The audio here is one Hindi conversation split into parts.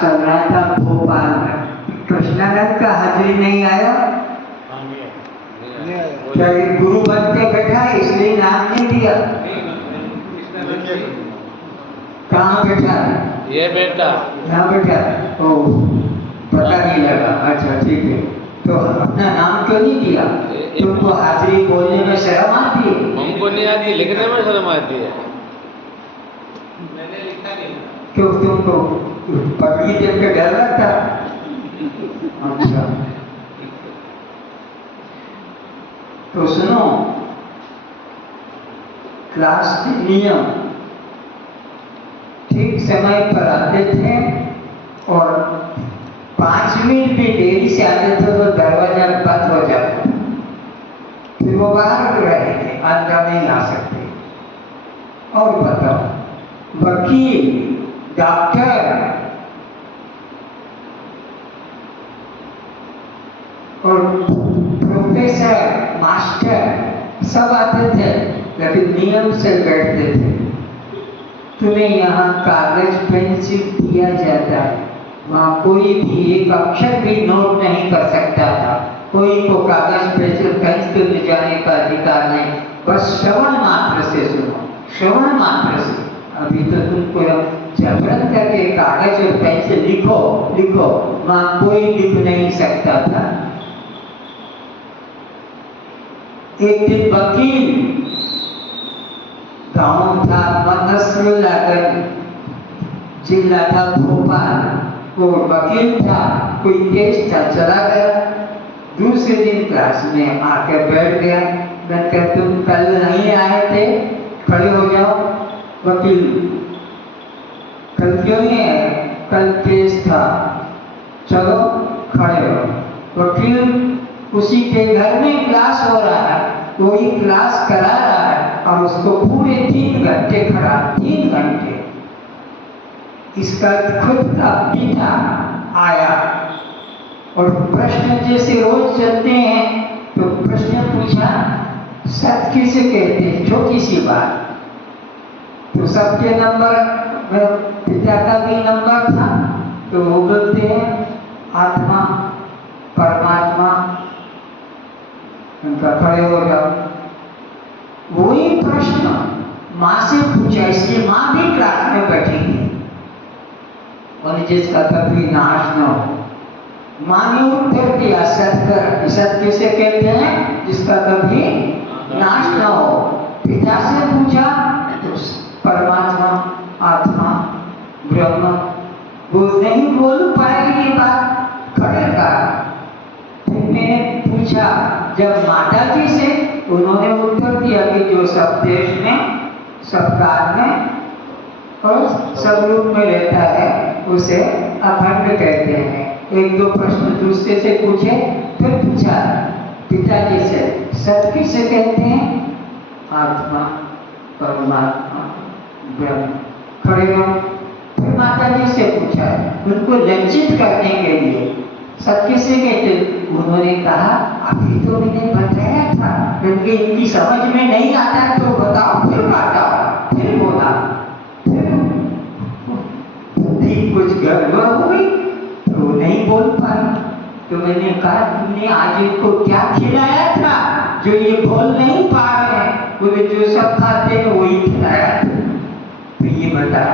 चल रहा था भोपाल में, कृष्णानंद का हाजिरी नहीं आया। क्या ये गुरु बन के बैठा है इसलिए नाम नहीं दिया? कहाँ बैठा है? ये बेटा यहाँ बैठा है। ओ, पता नहीं लगा। अच्छा ठीक है, तो अपना नाम क्यों नहीं दिया? तुमको हाजिरी बोलने में शर्म आती है? हमको नहीं आती, लिखने में शर्म आती है। मैंने लिखा नहीं। क्यों, तुमको पगड़ी देख के डर लगता? अच्छा, तो सुनो, क्लास के नियम ठीक समय पर आते थे और 5 मिनट भी देरी से आते थे तो दरवाजा बंद हो जाता था, फिर वो बाहर रहे थे, अंदर नहीं आ सकते। और बताओ, वकील, डॉक्टर और प्रोफेसर, मास्टर सब आते थे, लेकिन नियम से बैठते थे। तुम्हें यहाँ कागज पेंसिल दिया जाता है, वहाँ कोई भी एक अक्षर भी नोट नहीं कर सकता था। कोई को कागज पेंसिल ले जाने का अधिकार नहीं, बस श्रवण मात्र से सुनो, श्रवण मात्र से। अभी तो तुमको जबरन करके कागज और पेंसिल लिखो लिखो, वहाँ कोई लिख नहीं सकता था। एक दिन वकील, गाँव था मनसरुल्लागंज, जिला था भोपाल, वो वकील था, कोई केस था, चला गया। दूसरे दिन क्लास में आकर बैठ गया। मैं कहता तुम कल नहीं आए थे, खड़े हो जाओ। वकील, कल क्यों नहीं आए? कल केस था। चलो खड़े हो। वकील, उसी के घर में क्लास हो रहा है, वही क्लास करा रहा है और उसको पूरे 3 घंटे खड़ा, 3 घंटे। इसका खुद का पिता आया और प्रश्न जैसे रोज चलते हैं, तो प्रश्न पूछा, सत्य किसे कहते हैं? छोटी सी बात। तो सबके नंबर, पिता का भी नंबर था, तो वो बोलते हैं आत्मा, परमात्मा। उनका खड़े हो जाओ। वही प्रश्न माँ से पूछा, इसलिए माँ भी क्लास में बैठी थी और जिसका कभी नाश न हो। माँ ने उत्तर दिया, सत्य किसे कहते हैं? जिसका कभी नाश न हो। पिता से पूछा तो परमात्मा, आत्मा, ब्रह्म। वो नहीं बोल पाएगी ये बात, खड़े का। फिर मैंने पूछा जब माता जी से, उन्होंने उत्तर दिया कि जो सब देश में, सब काल में और सब रूप में रहता है उसे अखंड कहते हैं। 1-2 प्रश्न दूसरे से पूछे, फिर पूछा पिताजी से, सत्य किसे कहते हैं? आत्मा, परमात्मा, ब्रह्म। खड़े हो। फिर माता जी से पूछा, उनको लज्जित करने के लिए, सत्य किसे कहते? उन्होंने कहा अभी तो मैंने बताया था, क्योंकि इनकी समझ में नहीं आता है तो बताओ, फिर बताओ। फिर बोला, फिर बुद्धि कुछ गड़बड़ हो गई तो नहीं बोल पाई। तो मैंने कहा तुमने आज इनको क्या खिलाया था जो ये बोल नहीं पा रहे हैं? बोले जो सब खाते हैं वही खिलाया था। तो ये बता,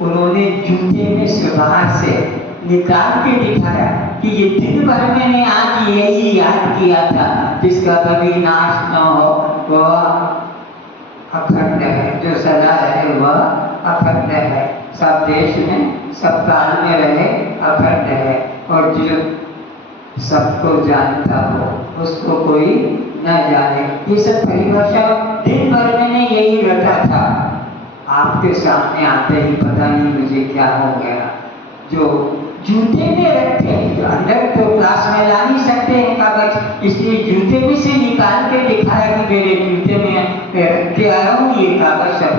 उन्होंने जूते में से बाहर से निकाल के दिखाया कि ये दिन भर मैंने आज यही याद किया था, जिसका कभी नाश न हो, वह अखंड है, जो सदा रहे वह अखंड है, सब देश में, सब काल में रहे, अखंड है, और जो सबको जानता हो उसको कोई न जाने। ये सब परिभाषा दिन भर मैंने यही रटा था, आपके सामने आते ही पता नहीं मुझे क्या हो गया। जो जूते में रखते हैं, अंदर तो क्लास में ला नहीं सकते हैं कागज, इसलिए जूते में से निकाल के दिखाया कि मेरे जूते में रख के आया हूँ ये कागज सब।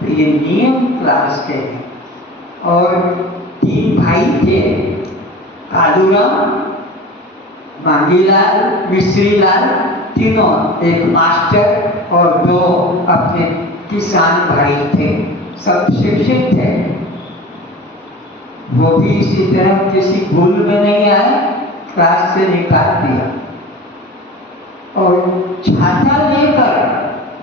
तो ये नियम क्लास के हैं। और 3 भाई थे, कालूराम, मांगीलाल, मिश्रीलाल, तीनों, एक मास्टर और 2 अपने किसान भाई थे। सब शिक्षित थे, वो भी इसी तरह किसी भूल में नहीं आए, क्लास से निकाल दिया और छाता लेकर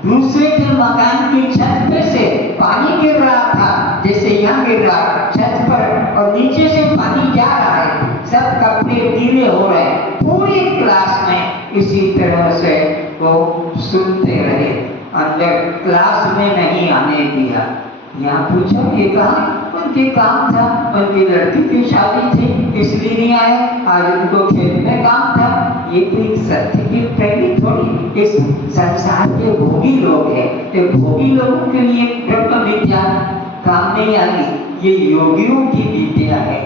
दूसरे के मकान की छत पे से पानी गिर रहा था, जैसे यहाँ गिर रहा छत पर, और नीचे से पानी जा रहा है, सब कपड़े गीले हो रहे हैं। पूरी क्लास में इसी तरह से वो सुनते रहे, अंदर क्लास में नहीं आने दिया। यहाँ पूछा ये कहा, उनके काम था, उनकी लड़की की शादी थी इसलिए नहीं आए, आज उनको खेत में काम था। ये कोई सत्य की प्रेमी थोड़ी, इस संसार के भोगी लोग हैं, ये भोगी लोगों के लिए ब्रह्म विद्या काम नहीं आती, ये योगियों की विद्या है,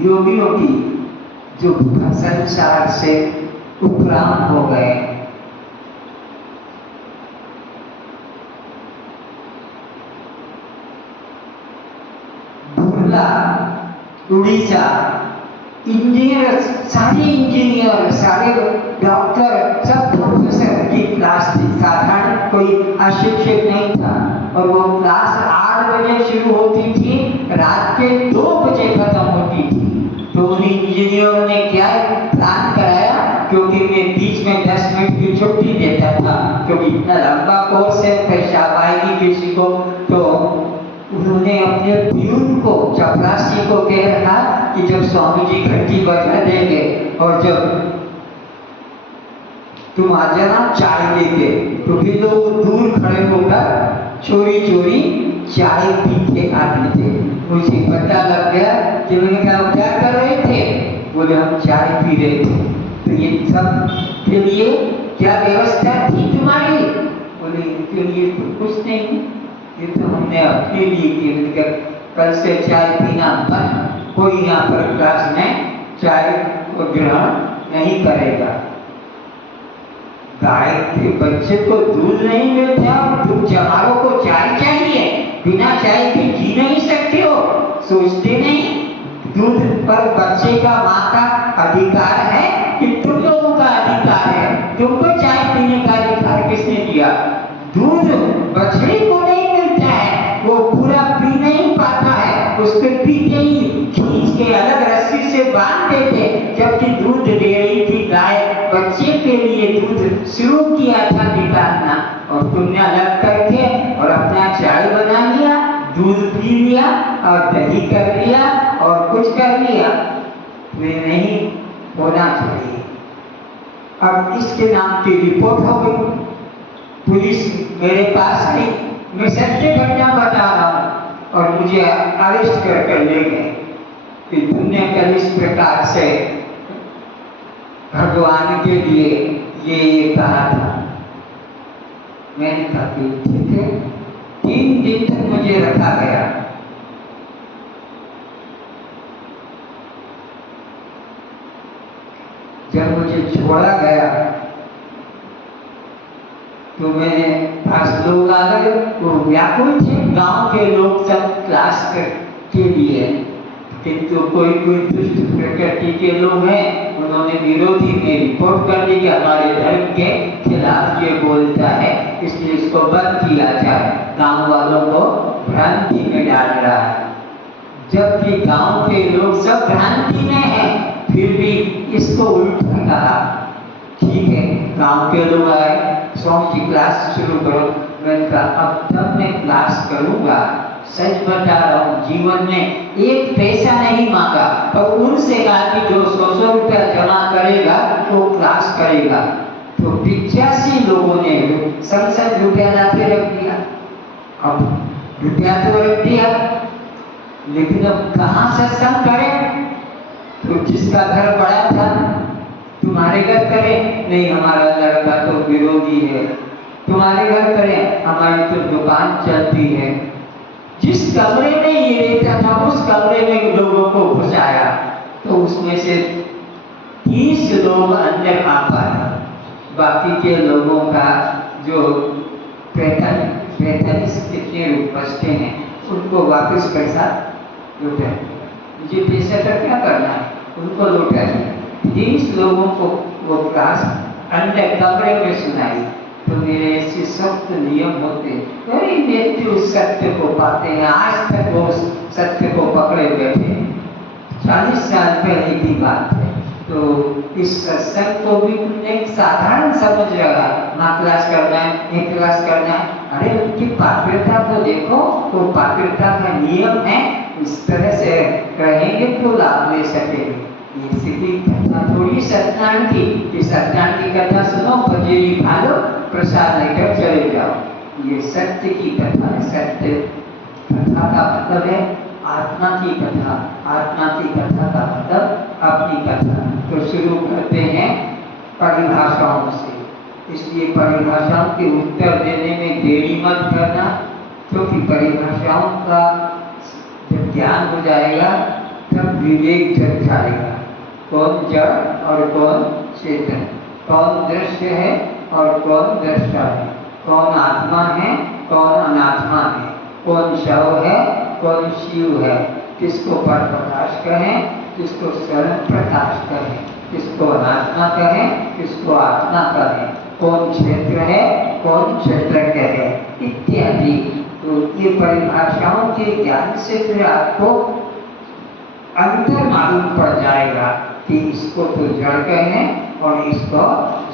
योगियों की जो संसार से उपराम हो गए। उड़ीसा इंजीनियर, सारे डॉक्टर, सब प्रोफेसर की क्लास थी, साधारण कोई अशिक्षित नहीं था। और वो क्लास 8 बजे शुरू होती थी, रात के 2 बजे खत्म होती थी। तो उन इंजीनियरों ने क्या प्लान कराया, क्योंकि मैं बीच में 10 मिनट की छुट्टी देता था, क्योंकि इतना लंबा कोर्स है, पेशाब आएगी किसी को, तो उन्होंने अपने प्यून को, चपरासी को कह रखा कि जब स्वामी जी घंटी बजा देंगे और जब तुम आ जाना चाय लेके, तो फिर लोग दूर खड़े होकर चोरी चोरी चाय पीते आते थे। मुझे पता लग गया कि मैंने कहा क्या कर रहे थे, बोले हम चाय पी रहे थे। तो ये सब के लिए क्या व्यवस्था थी तुम्हारी, बोले इनके लिए तो कुछ नहीं, ये तो हमने अपने लिए की, कल से चाय पीना बंद, कोई यहाँ पर क्लास में चाय को ग्रहण नहीं करेगा। गाय के बच्चे को दूध नहीं मिलता, तुम जवानों को चाय चाहिए, बिना चाय के जी नहीं सकते हो, सोचते नहीं दूध पर बच्चे का माँ का अधिकार है कि तुम लोगों का अधिकार है, तुमको चाय पीने का अधिकार किसने दिया? दूध बछड़ी को नहीं मिलता है, वो पूरा पी नहीं पाता है, उसके पीते ही खींच के अलग रस्सी से बांध देते, जबकि दूध दे रही थी गाय, बच्चे के लिए दूध शुरू किया था निकालना, और तुमने अलग करके और अपना चाय बना लिया, दूध पी लिया और दही कर लिया और कुछ कर लिया। वे नहीं होना चाहिए। अब इसके नाम की रिपोर्ट हो गई, पुलिस मेरे पास आई, मैं सत्य घटना बता रहा हूँ, और मुझे अरेस्ट कर ले गए कि तुमने कल इस प्रकार से भगवान के लिए ये कहा था। मैंने कहा कि ठीक है। 3 दिन तक मुझे रखा गया। जब मुझे छोड़ा गया तो मेरे पास लोग आ गए, वो व्याकुल थे, गांव के लोग सब क्लास के लिए, किंतु कोई दुष्ट प्रकृति के लोग हैं, उन्होंने विरोधी में रिपोर्ट कर दी कि हमारे धर्म के खिलाफ ये बोलता है, इसलिए इसको बंद किया जाए, गांव वालों को भ्रांति में डाल रहा है। जबकि गांव के लोग सब भ्रांति में हैं, फिर भी इसको उल्टा कहा। ठीक है, गांव के लोग आए, स्वामी जी क्लास शुरू करो। मैंने कहा अब तब मैं क्लास करूंगा, सच बता रहा हूँ, जीवन में 1 पैसा नहीं मांगा, और उनसे कहा कि जो 100 रुपया जमा करेगा वो क्लास करेगा। तो 85 लोगों ने संसद रुपया लाके रख दिया। अब रुपया तो रख दिया, लेकिन अब कहाँ सत्संग करें? तो जिसका घर बड़ा था, तुम्हारे घर करें? नहीं, हमारा लड़का तो विरोधी है। तुम्हारे घर करें? हमारी तो दुकान चलती है। जिस कमरे में ये रहता था, उस कमरे में लोगों को घुसाया, तो उसमें से 30 लोग अंदर आ पाए। बाकी के लोगों का जो 45 कितने बचते हैं, उनको वापस पैसा लौटा दिया। मुझे पैसा का क्या करना है, उनको लौटा दिया। 30 लोगों को वो क्लास अंदर कमरे में सुनाई। तो मेरे ऐसे सख्त नियम होते, कई व्यक्ति उस सत्य को पाते हैं, आज तक वो उस सत्य को पकड़े बैठे हैं। 40 साल पहले की बात है। तो इस सत्संग को भी तुमने एक साधारण समझ लगा, माँ क्लास करना है, एक क्लास करना है, अरे उनकी पात्रता को देखो, तो पात्रता का नियम है, इस तरह से रहेंगे तो लाभ ले सकेंगे। ये सीधी कथा थोड़ी सत्यनारायण की, कि सत्यनारायण की कथा सुनो, भजेली खा लो, प्रसाद लेकर चले जाओ। ये सत्य की कथा है। सत्य कथा का मतलब है आत्मा की कथा, आत्मा की कथा का मतलब अपनी कथा। तो शुरू करते हैं परिभाषाओं से, इसलिए परिभाषाओं के उत्तर देने में देरी मत करना, क्योंकि परिभाषाओं का जब ज्ञान हो जाएगा तब विवेक जग जाएगा। कौन जड़ और कौन चेतन, कौन दृश्य है और कौन दृष्टा है, कौन आत्मा है कौन अनात्मा है, कौन शव है कौन शिव है, किसको पर प्रकाश कहें, किसको स्वयं प्रकाश कहें, किसको अनात्मा कहें, किसको आत्मा कहें, कौन क्षेत्र है कौन क्षेत्रज्ञ है, इत्यादि। तो ये परिभाषाओं के ज्ञान से फिर आपको अंतर मालूम पड़ जाएगा कि इसको तो जड़ कहें और इसको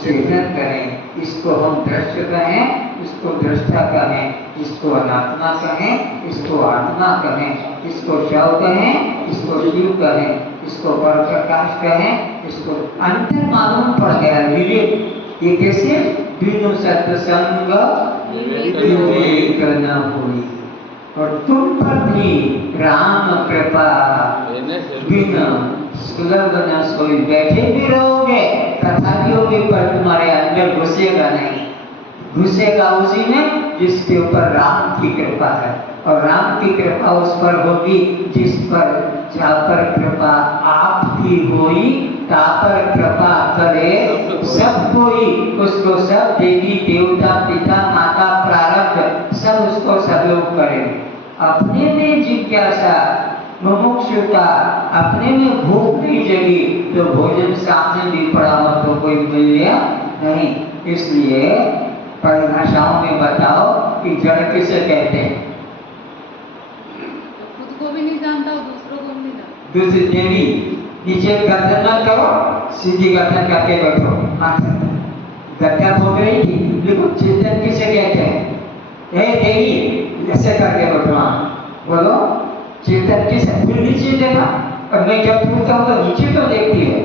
चेतन कहें, इसको हम दृश्य कहें, इसको दृष्टा कहें, इसको अनात्मा कहें, इसको आत्मा कहें, इसको शव कहें, इसको शिव कहें, इसको पर प्रकाश कहें, इसको अंतर मालूम पड़ गया। विवेक ये कैसे? बिनु सत्संग विवेक न होई, और तुम पर भी राम कृपा बिना सुलभ न सोई। बैठे भी रहोगे, कथा भी होगी, पर तुम्हारे अंदर घुसेगा नहीं, घुसेगा उसी में जिसके ऊपर राम की कृपा है। और राम की कृपा उस पर होगी जिस पर, जा पर कृपा आपकी होई, ता पर कृपा करे सब कोई। उसको सब देवी देवता पिता माता प्रारब्ध सब उसको सब लोग करेंगे। अपने में जिज्ञासा मुमुक्षु का, अपने में भूख नहीं जगी तो भोजन सामने भी पड़ा हो तो कोई मिल नहीं। इसलिए परिभाषाओं में बताओ कि जड़ किसे कहते हैं? खुद को भी नहीं जानता और दूसरों को भी नहीं जानता। दूसरी देवी, नीचे गर्दन मत करो, सीधी गर्दन करके बैठो, गड्ढा खोद रही थी। देखो चेतन किसे कहते हैं? हे देवी, ऐसे करके बैठो, बोलो चेतन किसे? फिर नीचे देखा, और मैं जब पूछता हूँ तो नीचे तो देखती है।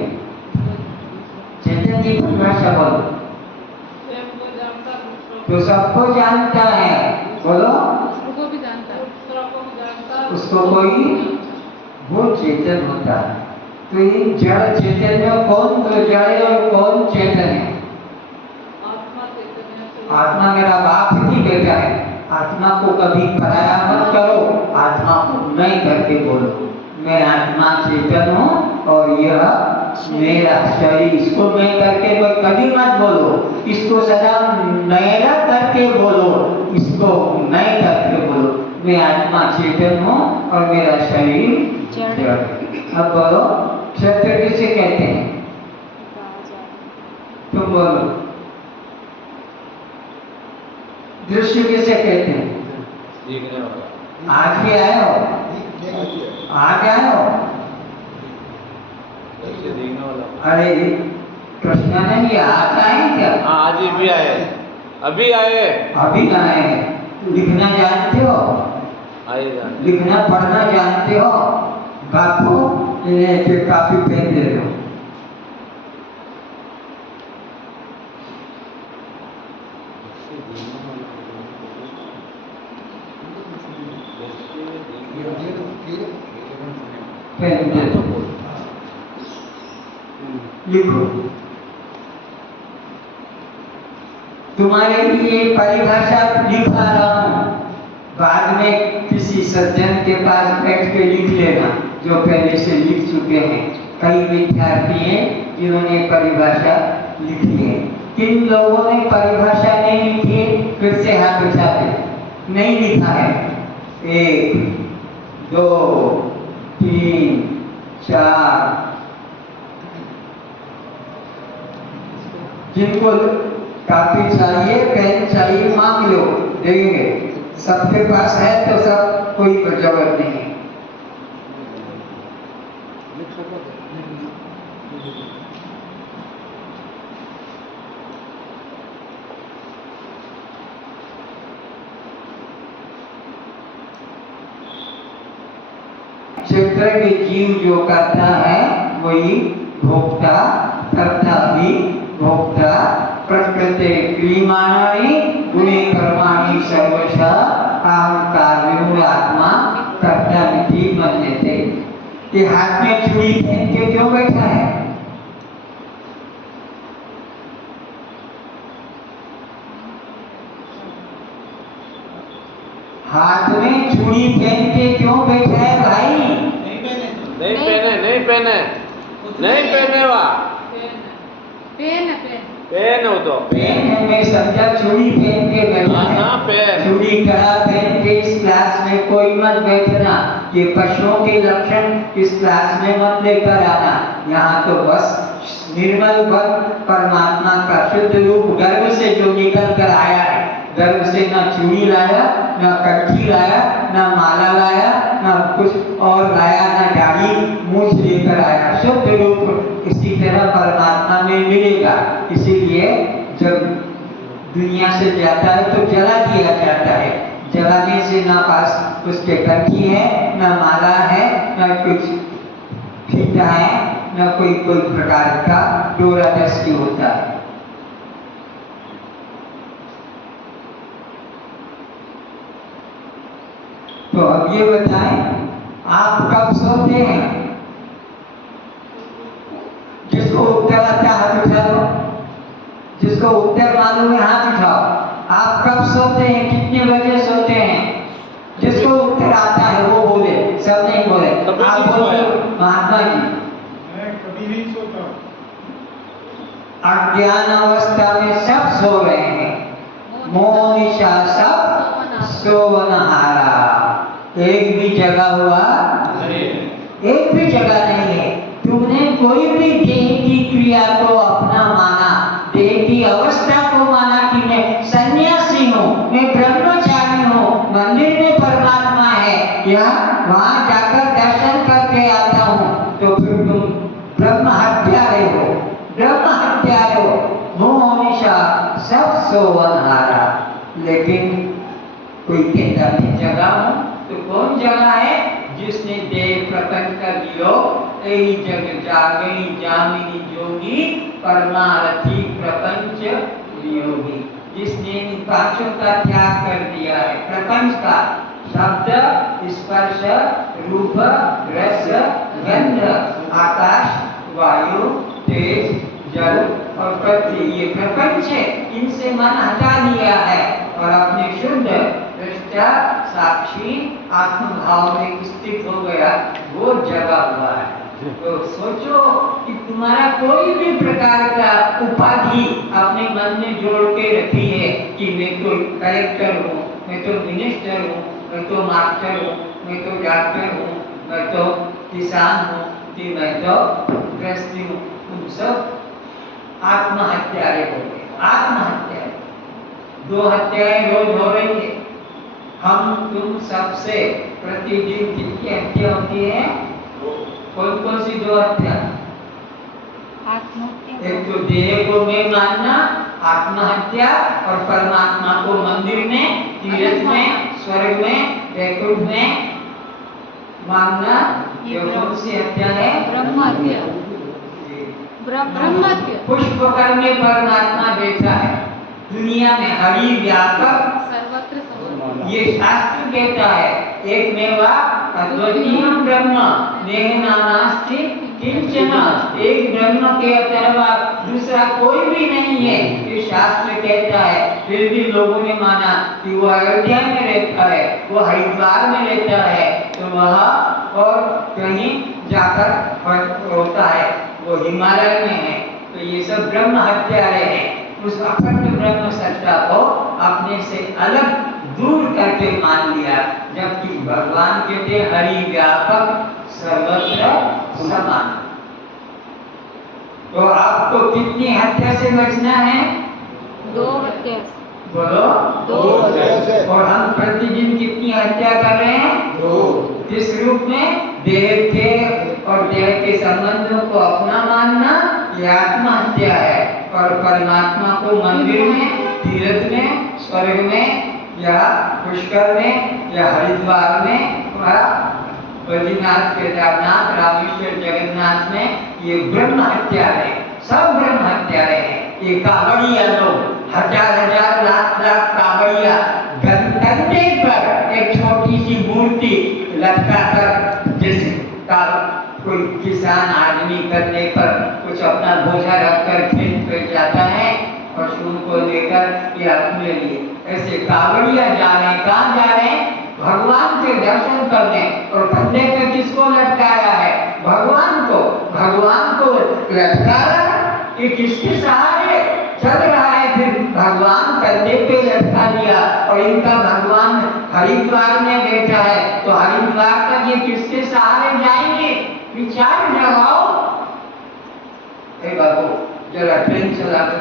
चेतन की परिभाषा बोलो। तो सबको जानता है, बोलो उसको भी जानता है, उसको कोई, वो चेतन होता है। तो ये जड़ चेतन में कौन तो जड़ है और कौन चेतन है? आत्मा मेरा बाप ही बेटा है। आत्मा को कभी पराया मत करो, आत्मा को मैं करके बोलो, मैं आत्मा चेतन हूँ और यह मेरा शरीर, इसको मैं करके कभी मत बोलो, इसको सदा मेरा करके बोलो, इसको मैं करके बोलो। मैं आत्मा चेतन हूँ और मेरा शरीर जड़। अब बोलो क्षेत्र किसे कहते हैं? तुम बोलो। दृश्य किसे कहते हैं? देखने वाला। आज भी आए हो? आज आए हो? देखने वाला। अरे कृष्ण नहीं आज आए क्या? हाँ आज ही भी आए, अभी आए, अभी आए हैं। लिखना जानते हो? आएगा। लिखना पढ़ना जानते हो? बापू ये काफी पेन दे दो। पेन दे दो, लिखो। तुम्हारे लिए परिभाषा लिखा रहा हूं, बाद में किसी सज्जन के पास बैठ के लिख लेना, जो पहले से लिख चुके हैं। कई विद्यार्थी हैं जिन्होंने परिभाषा लिख ली है। किन लोगों ने परिभाषा नहीं लिखी है? फिर से हाथ उठाते। नहीं लिखा है। 1 2 3 4। जिनको कापी चाहिए, पेन चाहिए, मांग लो, देंगे। सबके पास है तो सब, कोई जरूरत नहीं है। क्षेत्र के जीव जो करता है वही भोक्ता, करता भी भोक्ता। प्रकृति क्रियमाणानि गुणे कर्माणि सर्वशः अहंकार आत्मा कर्ता विधि मन्यते। ये हाथ में छुरी पहन के क्यों बैठा है? हाथ में छुरी पहन के क्यों बैठा है भाई? नहीं पहने, नहीं पहने, नहीं पहने वा पेन है, पेन पेन हो तो पेन है, मैं समझा छुरी पहन के बैठा हाँ, है। हाँ, पेन। छुरी कड़ा पहन के इस क्लास में कोई मत बैठना। ये पशुओं के लक्षण इस क्लास में मत लेकर आना। यहाँ तो बस निर्मल भक्त परमात्मा का शुद्ध रूप गर्भ से जो निकल कर आया है, गर्भ से ना चूड़ी लाया, ना कट्ठी लाया, ना माला लाया, ना कुछ और लाया, ना दाढ़ी मूछ लेकर आया। शुद्ध रूप इसी तरह परमात्मा में मिलेगा। इसीलिए जब दुनिया से जाता है तो जला दिया जाता है। जलाने से ना पास उसके कट्ठी है, ना माला है, ना कुछ फीता है, ना कोई प्रकार का डोरा दस्ती होता है। तो अब ये बताएं, आप कब सोते हैं? जिसको उत्तर आता है हाथ उठा दो। जिसको उत्तर मालूम है हाथ उठाओ। आप कब सोते हैं? कितने बजे सोते हैं? जिसको उत्तर आता है वो बोले, सब नहीं बोले। कभी आप नहीं बोलो सोया। महात्मा जी। मैं कभी नहीं सोता। अज्ञान अवस्था में सब सो रहे हैं। मोनिशा सब सोवनहारा। एक भी जगह हुआ नहीं एक भी जगह नहीं है। तुमने कोई भी देह की क्रिया को अपना माना, देह की अवस्था को माना कि मैं सन्यासी हूँ, मैं ब्रह्मचारी हूँ, मंदिर में परमात्मा है, या वहां जाकर दर्शन करके आता हूँ, तो फिर तुम ब्रह्म हत्यारे हो, ब्रह्म हत्यारे हो। मोनिशा सब सोवनहारा। लेकिन कोई कहता है जगह हूँ, तो कौन जगह है? जिसने देह प्रपंच का दियो यही जग जागई जामिनी जोगी परमारथी प्रपंच वियोगी। जिसने इन पांचों का त्याग कर दिया है, प्रपंच का, शब्द, स्पर्श, रूप, रस, गंध, आकाश, वायु, तेज, जल और पृथ्वी, ये प्रपंच है, इनसे मन हटा लिया है और अपने शुद्ध दृष्टा साक्षी आत्मभाव में स्थित हो गया, वो जगा हुआ है। तो सोचो कि तुम्हारा कोई भी प्रकार का उपाधि अपने मन में जोड़ के रखी है कि मैं तो कलेक्टर हूँ, मैं तो मिनिस्टर हूँ, मैं तो मास्टर हूँ, मैं तो डॉक्टर हूँ, मैं तो किसान हूँ, कि मैं तो गृहस्थी हूँ। तुम सब आत्महत्यारे हो गए। आत्महत्या, 2 हत्याएं रोज हो रही है। हम तुम सबसे प्रतिदिन कितनी हत्या होती है? कौन कौन सी 2 हत्या? एक तो देह को मैं मानना, आत्महत्या, और परमात्मा को मंदिर में, तीर्थ में, स्वर्ग में, वैकुंठ में मानना। ये कौन सी हत्या है? ब्रह्म हत्या। ब्रह्म हत्या। पुष्प कर में परमात्मा बैठा है, दुनिया में हरि व्यापक सर्वत्र समर्पण। ये शास्त्र कहता है। एक मेवा अद्वितीयम ब्रह्म नेह नानास्ति किंचन। एक ब्रह्म के अतिरिवा दूसरा कोई भी नहीं है, ये शास्त्र कहता है। फिर भी लोगों ने माना कि वो अयोध्या में रहता है, वो हरिद्वार में रहता है, तो वह और कहीं जाकर होता है, वो हिमालय में है। तो ये सब ब्रह्म हत्यारे हैं। उस अखंड ब्रह्म सत्ता को अपने से अलग दूर करके मान लिया, जबकि भगवान कहते हरि व्यापक सर्वत्र समान। तो आपको कितनी हत्या से बचना है? दो हत्या बोलो दो और हम प्रतिदिन कितनी हत्या कर रहे हैं? किस रूप में? देह के और देह के संबंधों को अपना मानना ये आत्महत्या है। और परमात्मा को मंदिर में, तीर्थ में, स्वर्ग में या पुष्कर में या हरिद्वार में या बद्रीनाथ, केदारनाथ, रामेश्वर, जगन्नाथ में ये ब्रह्म हत्या है। सब ब्रह्म हत्या है। ये कावड़िया लोग हजार हजार लाख लाख कावड़िया गणतंत्र पर एक छोटी सी मूर्ति लटका कर, जैसे कोई किसान आदमी करने पर कुछ अपना बोझा रखकर खेत पे जाता है पशुओं को लेकर या अपने लिए, ऐसे कावड़िया जा रहे हैं। कहाँ जा रहे हैं? भगवान के दर्शन करने। और कंधे पे किसको लटकाया है? भगवान को। भगवान को लटकाया ये किसके सहारे चल रहा है? फिर भगवान कंधे पे लटका दिया और इनका भगवान हरिद्वार में बैठा है, तो हरिद्वार तक ये किसके सहारे जाएंगे? विचार लगाओ। बाबू जरा ट्रेन चला दो।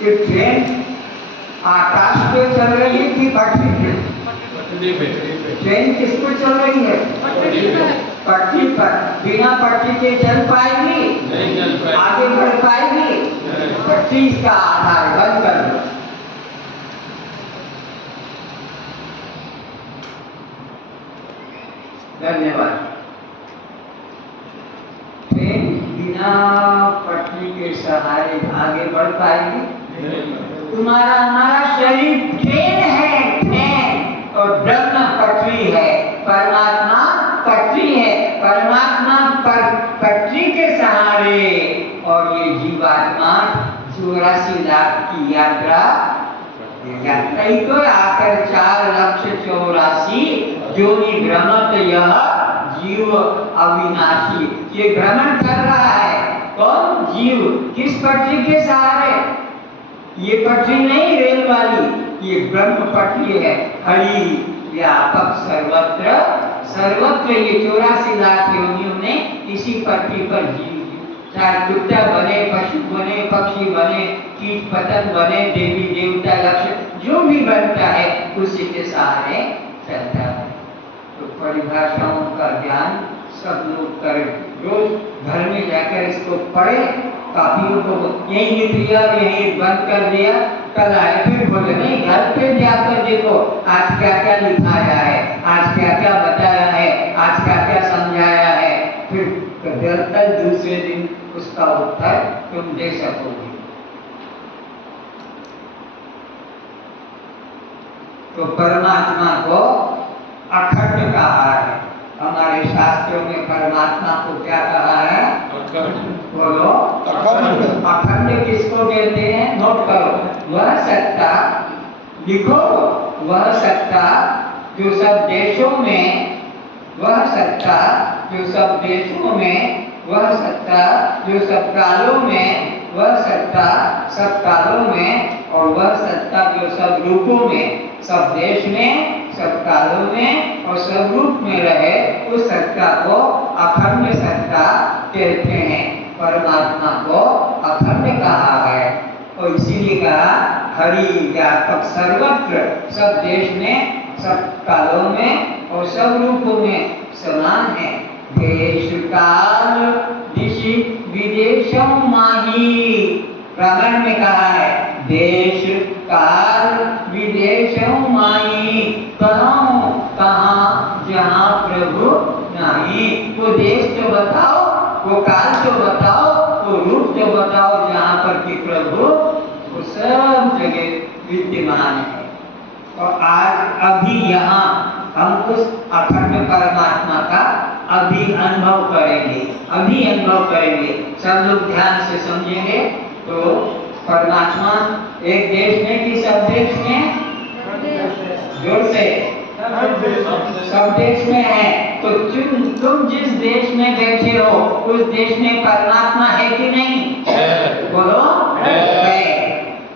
ये ट्रेन आकाश पे चल रही है कि पटरी पे? ट्रेन किस पे चल रही है? पटरी पर। बिना पटरी के चल पाएगी? नहीं चल पाएगी। आगे बढ़ पाएगी? पटरी इसका आधार। बंद कर दो। धन्यवाद। ट्रेन बिना पटरी के सहारे आगे बढ़ पाएगी? तुम्हारा हमारा शरीर ट्रेन है, ट्रेन, और ब्रह्म पटरी है, परमात्मा पटरी है। परमात्मा पर पटरी के सहारे और ये जीवात्मा 84 लाख की यात्रा ही तो आकर 4,84,000 योनि भ्रमत यह जीव अविनाशी। ये भ्रमण कर रहा है। कौन? जीव। किस पटरी के सहारे? ये पटरी नहीं रेल वाली, ये ब्रह्म पटरी है। हरि व्यापक सर्वत्र, सर्वत्र ये 84 लाख योनियों ने इसी पटरी पर जीव, चाहे कुत्ता बने, पशु बने, पक्षी बने, कीट पतंग बने, देवी देवता, लक्ष्य जो भी बनता है उसी के सहारे चलता है। तो परिभाषाओं का ज्ञान सब लोग करें। रोज घर में जाकर इसको पढ़े, कापियों को यही लिख लिया, यही बंद कर दिया, कल आए फिर बोले नहीं, घर पे जाकर देखो आज क्या क्या लिखाया है, आज क्या क्या बताया है, आज क्या क्या समझाया है, फिर कल दूसरे दिन उसका उत्तर तुम दे सकोगे। तो परमात्मा को अखंड कहा है। हमारे शास्त्रों में परमात्मा को क्या कहा है? बोलो। अखंड किसको कहते हैं? नोट करो। वह सत्ता, लिखो, वह सत्ता जो सब देशों में, वह सत्ता जो सब देशों में, वह सत्ता जो सब कालों में, वह सत्ता सब कालों में, और वह सत्ता जो सब रूपों में, सब देश में, सब कालों में और सब रूप में रहे, उस सत्ता को अखंड सत्ता कहते हैं। परमात्मा को अखंड कहा है और इसीलिए कहा हरि व्यापक सर्वत्र, सब देश में, सब कालों में और सब रूपों में समान है। देश काल दिशि विदेशों माही, रामायण में कहा है देश काल विदेशों माही, कहाँ कहाँ जहाँ प्रभु नहीं। वो देश तो बताओ, वो काल तो बताओ, वो रूप तो बताओ जहाँ पर कि प्रभु वो सब जगह विद्यमान है। और आज अभी यहाँ हम उस अखंड परमात्मा का अभी अनुभव करेंगे, अभी अनुभव करेंगे। सब लोग ध्यान से समझेंगे। तो परमात्मा एक देश में कि सब देश में? जोर से। सब देश में है। तो तुम जिस देश में बैठे हो उस देश में परमात्मा है कि नहीं? है। बोलो है।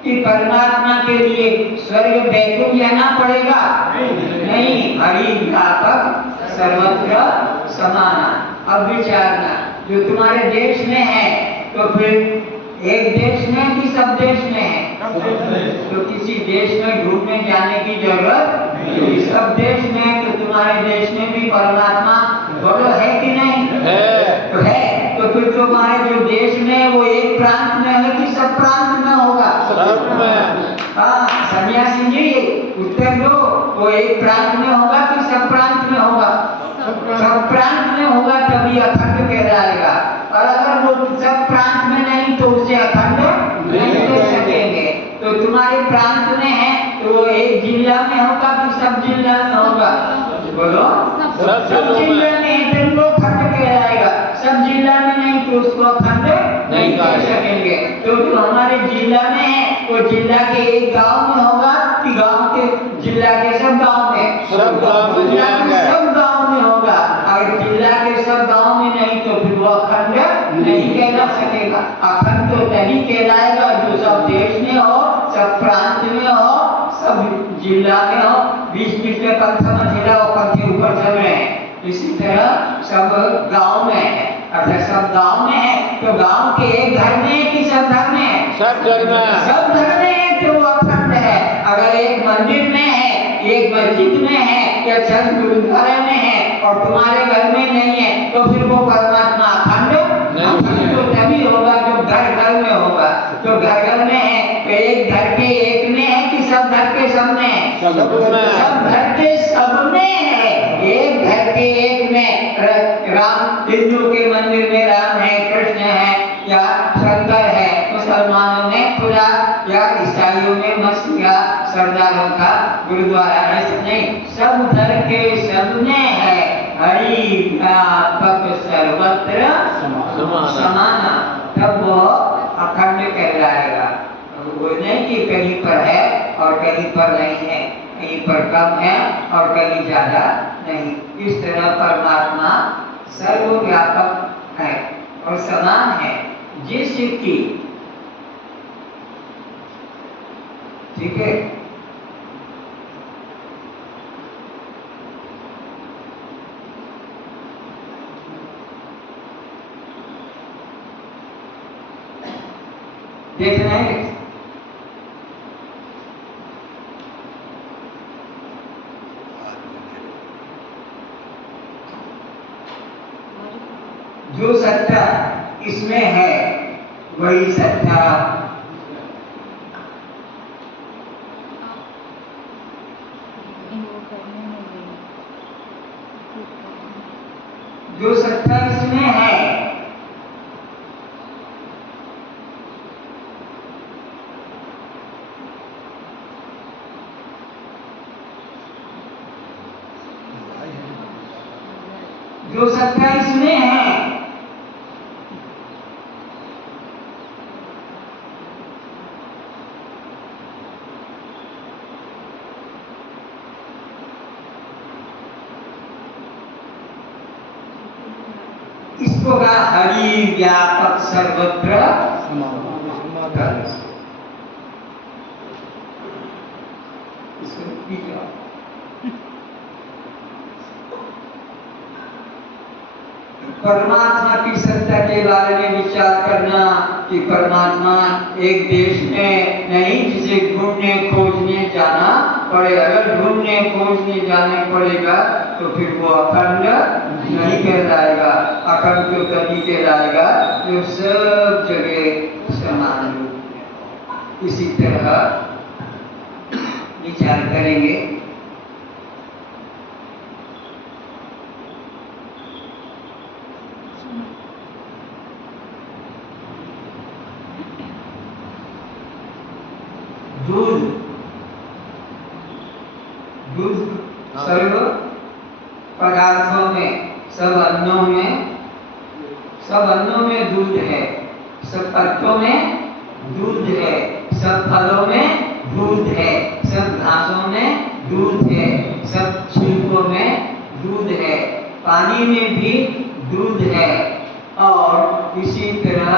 कि परमात्मा के लिए स्वर्ग बैकुंठ जाना पड़ेगा? नहीं। हरि व्यापक सर्वत्र समाना। अब विचारना, जो तुम्हारे देश में है तो फिर एक देश में कि सब देश में है? तो किसी देश में ढूंढने जाने की जरूरत नहीं। सब देश में, तो तुम्हारे देश में भी परमात्मा बोलो है कि नहीं? है। तो है। तो फिर तुम्हारे जो देश में वो एक प्रांत में है कि सब प्रांत में होगा? सब में। हाँ सन्यासी जी उत्तर दो, वो एक प्रांत में होगा कि सब प्रांत में होगा? सब प्रांत में होगा, तभी अखंड कहलाएगा। और अगर वो सब प्रांत में नहीं तो उसे अखंड नहीं कह सकेंगे। तो तुम्हारे प्रांत में है तो वो एक जिला में होगा कि सब जिला में होगा? बोलो सब जिला में है तो वो अखंड कहलाएगा। सब जिला में नहीं तो उसको अखंड नहीं कह सकेंगे। तो जो हमारे जिला में है वो जिला के एक गांव में होगा कि गांव के जिला के सब गांव में? सब गांव में जिला के जाएंगे। सब गांव में होगा। अगर जिला के सब गांव में नहीं तो फिर वो अखंड नहीं कहला सकेगा। अखंड तो तभी कहलाएगा जो सब देश में हो, सब प्रांत में हो, सब जिला में हो। बीच बीच में पंथ मझिला और पंथ ऊपर चल रहे हैं। इसी तरह सब गांव में है। अगर सब गांव में है तो गांव के एक घर में है कि सब घर में है? सब घर में। सब घर में है तो वो अखंड है। अगर एक मंदिर में है, एक मस्जिद में है या चंद गुरुद्वारे में है और तुम्हारे घर में नहीं है तो फिर वो परमात्मा अखंड तो तभी होगा जो घर घर में होगा। तो घर घर में है तो एक घर के एक में है कि सब घर के सब में है? सब में। सब घर के सब में है। एक घर के एक में राम, हिंदू के मंदिर में राम है, कृष्ण है या शंकर है, मुसलमानों में खुदा या ईसाइयों में मसीहा, सरदारों का गुरुद्वारा है। नहीं, सब घर के सब में है। हरि व्यापक सर्वत्र समाना। तब वो अखंड कहलाएगा। वो नहीं कि कहीं पर है और कहीं पर नहीं है, कहीं पर कम है और कहीं ज्यादा नहीं। इस तरह परमात्मा सर्वव्यापक है और समान है। जिस की ठीक है। देखना है जो सत्ता इसमें है वही सत्ता जो सत्ता इसमें है जो सत्ता इसमें है इसको कहा हरि व्यापक सर्वत्र इसको पीछे आओ। परमात्मा की सत्ता के बारे में विचार करना कि परमात्मा एक देश में नहीं जिसे ढूंढने खोजने जाना पड़े। अगर ढूंढने खोजने जाने पड़ेगा तो फिर वो अखंड नहीं कहलाएगा। अखंड तो तभी कहलाएगा जो सब जगह समान रूप में। इसी तरह विचार करेंगे। दूध सर्व पदार्थों में, सब अन्नों में दूध है। सब पत्तों में दूध है, सब फलों में दूध है, सब घासों में दूध है, सब पानी में भी दूध है और इसी तरह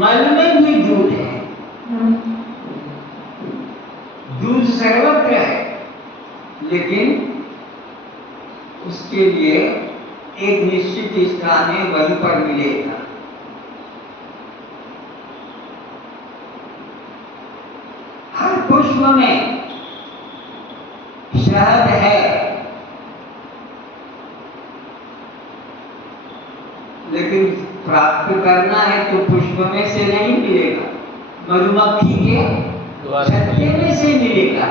मल में भी दूध है। दूध सर्वत्र है, लेकिन उसके लिए एक निश्चित स्थान है, वहीं पर मिलेगा। हर पुष्प में शहद है, लेकिन प्राप्त करना है तो पुष्प में से नहीं मिलेगा, मधुमक्खी के छत्ते में से मिलेगा।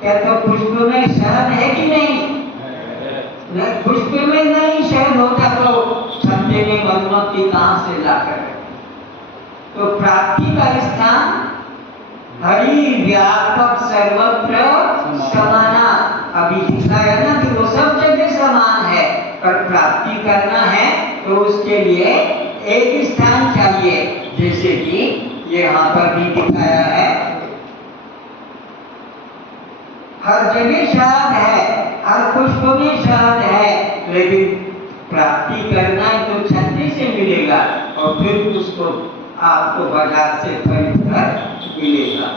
क्या तो पुष्प में शहद है कि नहीं? नहीं, पुष्प में नहीं शहद होता तो छत्ते में मधुमक्खी कहाँ से लाकर? तो प्राप्ति का स्थान हरि व्यापक सर्वत्र समाना। अभी दिखाया ना कि वो सब जगह समान है, पर प्राप्ति करना है तो उसके लिए एक स्थान चाहिए। जैसे कि यहाँ पर भी दिखाया है, हर जगह शहद है, हर पुष्प में शहद है, लेकिन प्राप्ति करना है तो छत्ते से मिलेगा और फिर उसको आपको बाजार से खरीद कर मिलेगा।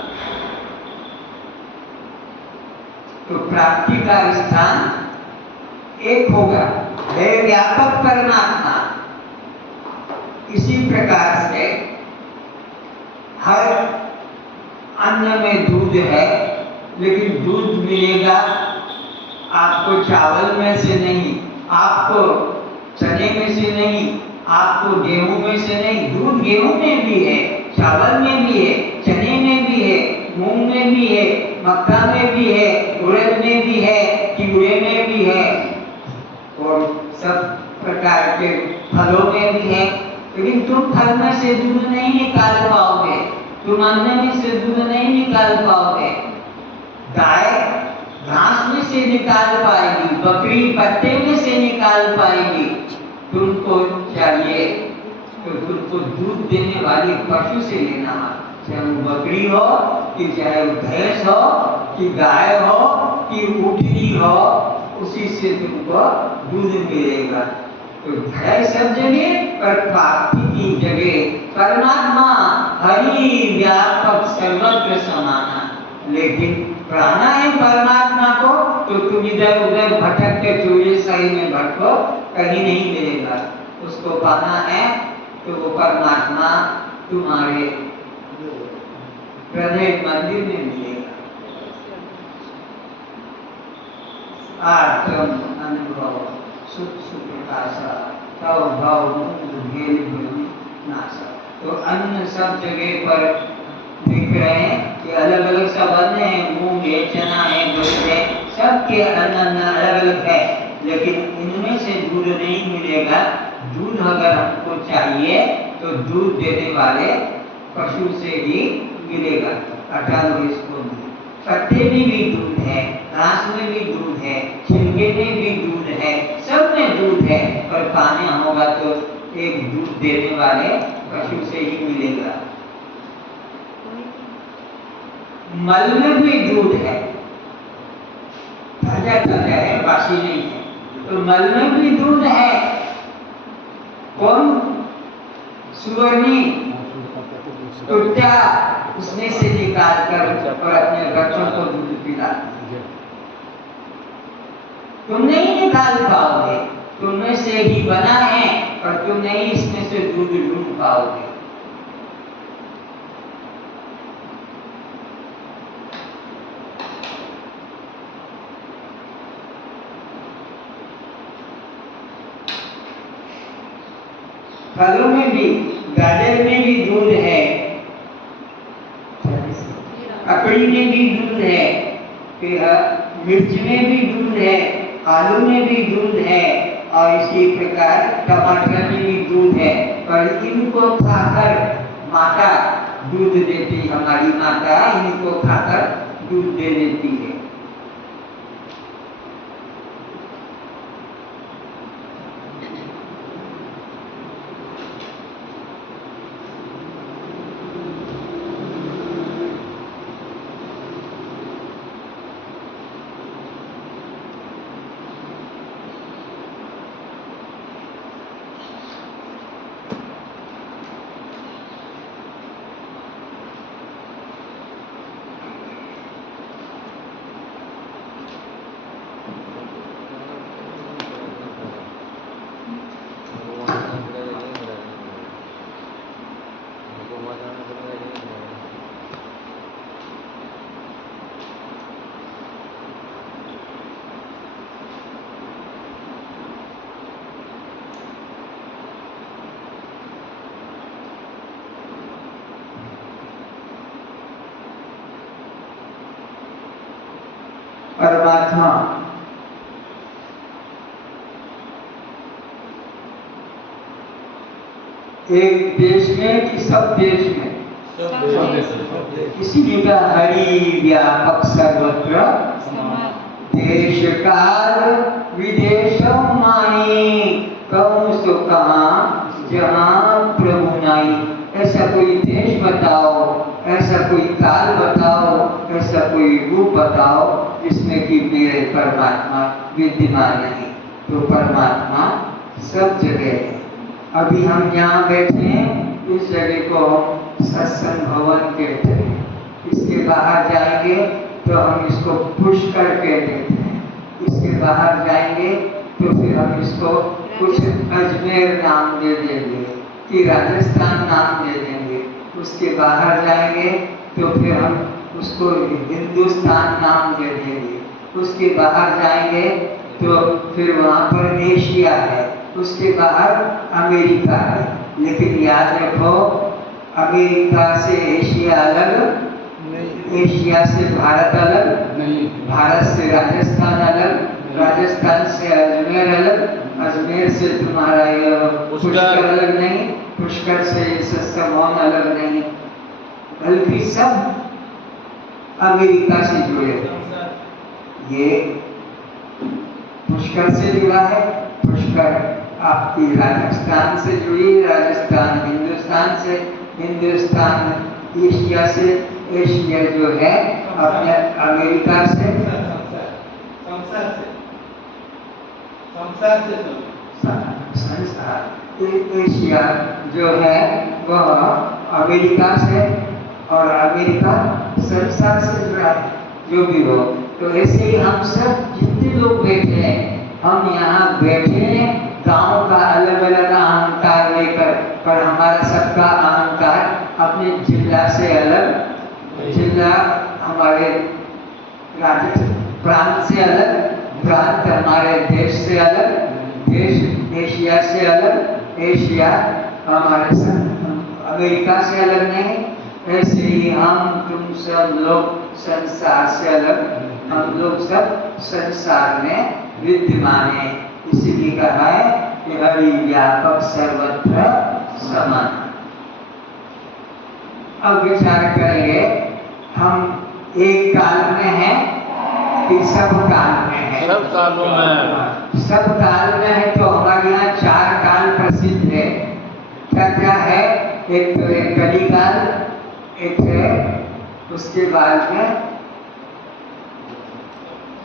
तो प्राप्ति का स्थान एक होगा, है व्यापक परमात्मा। इसी प्रकार से हर अन्न में दूध है, लेकिन दूध मिलेगा आपको चावल में से नहीं, आपको चने में से नहीं, आपको गेहूं में से नहीं। दूध गेहूं में भी है, चावल में भी है, चने में भी है, मूंग में भी है, मक्का में भी है, उड़द में भी है, कीड़े में भी है और सब प्रकार के फलों में भी है। लेकिन तुम फल में से दूध नहीं निकाल पाओगे, तुम अन्न में से दूध नहीं निकाल पाओगे। गाय घास में से निकाल पाएगी, बकरी पत्ते में से निकाल पाएगी। तुमको चाहिए तो तुमको दूध देने वाली पशु से लेना, चाहे वो बकरी हो कि चाहे वो भैंस हो कि गाय हो कि ऊँटनी हो, उसी से तुमको दूध मिलेगा। तो है सब जगह, पर प्राप्ति की जगह परमात्मा हरि व्यापक सर्वत्र समाना। लेकिन प्राणा है परमात्मा को तो तुम इधर उधर भटक के चूड़े सही में भटको, कहीं नहीं मिलेगा। उसको पाना है तो वो परमात्मा तुम्हारे हृदय मंदिर में मिलेगा। आत्म अनुभव सुख सुप्रकाशा तव भाव भेद नाशा। तो अन्न सब जगह पर दिख रहे हैं कि अलग अलग सब अन्न है, मूंग है, चना है, दूध है, सबके अन्न अलग अलग है, लेकिन इनमें से दूध नहीं मिलेगा। दूध अगर हमको चाहिए तो दूध देने वाले पशु से ही मिलेगा। 98 इसको पत्ते में भी दूध है, घास में भी दूध है, छिलके में भी दूध है, सब में दूध है, पर पाना होगा तो एक दूध देने वाले पशु से ही मिलेगा। मल में भी दूध है, ताजा ताजा है, बासी नहीं है। तो मल में भी दूध है। कौन? सुअरनी, कुत्ता उसमें से निकाल कर और अपने बच्चों को दूध पिलाती है। तुम नहीं निकाल पाओगे, तुम में से ही बना है, और तुम नहीं इसमें से दूध ढूंढ पाओगे। फलों में भी, गाजर में भी दूध है, ककड़ी में भी दूध है, फिर मिर्च में भी दूध है, आलू में भी दूध है, और इसी प्रकार टमाटर में भी दूध है। पर इनको खाकर माता दूध देती, हमारी माता इनको खाकर दूध दे देती है। परमात्मा एक देश में कि सब देश में? इसीलिए कहा हरि व्यापक सर्वत्र समान देश काल विदेशम मानी कहूँ सो कहाँ जहाँ प्रभु नाई। ऐसा कोई देश बताओ, ऐसा कोई काल बताओ, ऐसा कोई रूप बताओ जिसमें कि मेरे परमात्मा विद्यमान नहीं। तो परमात्मा सब जगह है। अभी हम यहाँ बैठे हैं, इस जगह को सत्संग भवन कहते हैं। इसके बाहर जाएंगे तो हम इसको पुष्कर कह देते हैं। इसके बाहर जाएंगे तो फिर हम इसको कुछ अजमेर नाम दे देंगे कि राजस्थान नाम दे देंगे। उसके बाहर जाएंगे तो फिर हम उसको हिंदुस्तान नाम दे देंगे। उसके बाहर जाएंगे तो फिर वहाँ पर एशिया है, उसके बाहर अमेरिका है। लेकिन याद रखो, अमेरिका से एशिया अलग, एशिया से भारत अलग नहीं, भारत से राजस्थान अलग, राजस्थान से अजमेर अलग, अजमेर से तुम्हारा पुष्कर अलग नहीं, पुष्कर से सत्संग अलग नहीं, बल्कि सब अमेरिका से जुड़े। ये पुष्कर से जुड़ा है, पुष्कर आपकी राजस्थान से जुड़ी, राजस्थान हिंदुस्तान से, हिंदुस्तान एशिया से, एशिया जो है अपने अमेरिका से, संसार एशिया जो है वह अमेरिका से, और अमेरिका संसार से जुड़ा है। जो भी हो, तो ऐसे ही हम सब जितने लोग बैठे हैं, हम यहाँ बैठे हैं गांव का अलग अलग अहंकार लेकर, पर हमारा सबका अहंकार अपने जिला से अलग, जिला हमारे राज्य प्रांत से अलग, प्रांत हमारे देश से अलग, देश एशिया से अलग, एशिया हमारे अमेरिका से अलग नहीं। ऐसे ही हम तुम सब लोग संसार से अलग, हम लोग सब संसार में विद्यमान है। इसीलिए कहा है कि हरि व्यापक सर्वत्र समान। अब विचार करेंगे, हम एक काल में हैं कि सब काल में है? सब कालों में। सब काल में है। तो हमारे यहाँ 4 काल प्रसिद्ध है। क्या क्या है? एक तो है कलिकाल, एक है उसके बाद में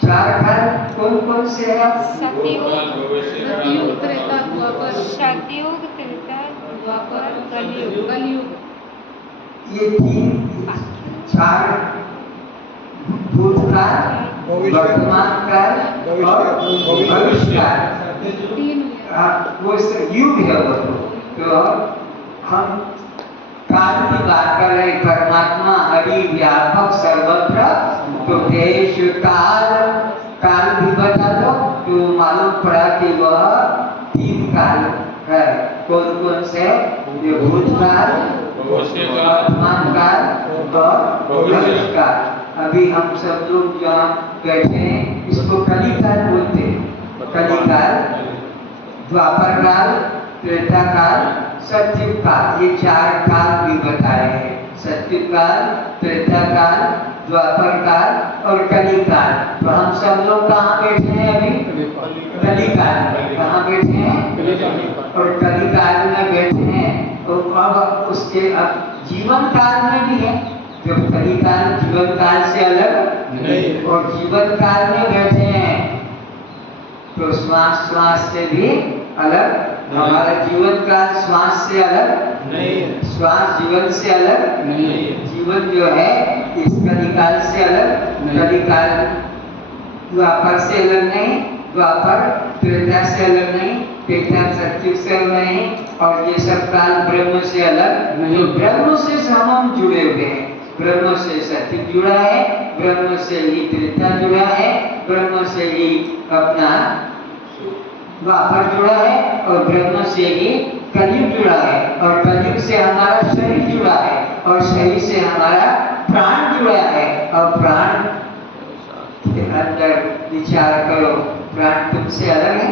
4 काल कौन कौन से है? सतयुग, त्रेता, द्वापर, सतयुग, त्रेता, द्वापर, कलयुग, कलयुग। ये 4 भूतकाल, वर्तमान काल और भविष्य काल। 3 वो युग है वो। तो हम काल की बात कर रहे, परमात्मा हरि व्यापक सर्वत्र। तो देश काल, काल भी बता दो तो मालूम पड़ा कि वह 3 काल है। कौन कौन से? ये भूतकाल, वर्तमान काल और भविष्य काल। अभी हम सब लोग जहाँ बैठे हैं इसको कलिकाल बोलते हैं। कलिकाल, द्वापर काल, त्रेता काल, सतयुग काल। ये 4 काल भी बताए हैं। सतयुग काल, त्रेता काल, द्वापर काल और कलिकाल। तो हम सब लोग कहाँ बैठे हैं अभी? कलिकाल। कहाँ बैठे हैं? और कलिकाल में बैठे हैं। तो अब उसके अब जीवन काल में भी है। जब कलिकाल जीवन काल से अलग नहीं, और जीवन काल में बैठे हैं तो श्वास श्वास से भी अलग। हमारा जीवन काल श्वास से अलग नहीं, श्वास जीवन से अलग नहीं। जीवन जो है इस कलिकाल से अलग, कलिकाल द्वापर से अलग नहीं, द्वापर त्रेता से अलग नहीं, त्रेता सतयुग से अलग नहीं, और ये सब काल ब्रह्म से अलग नहीं। ब्रह्म से हम जुड़े हुए हैं। ब्रह्म से सतयुग जुड़ा है, ब्रह्म से ही त्रेता जुड़ा है, ब्रह्म से ही अपना द्वापर जुड़ा है, और ब्रह्म से ही कलयुग जुड़ा है, और कलयुग से हमारा शरीर जुड़ा है, और शरीर से हमारा प्राण जुड़ा है, और प्राण फिर अंदर विचार करो, प्राण तुमसे अलग है,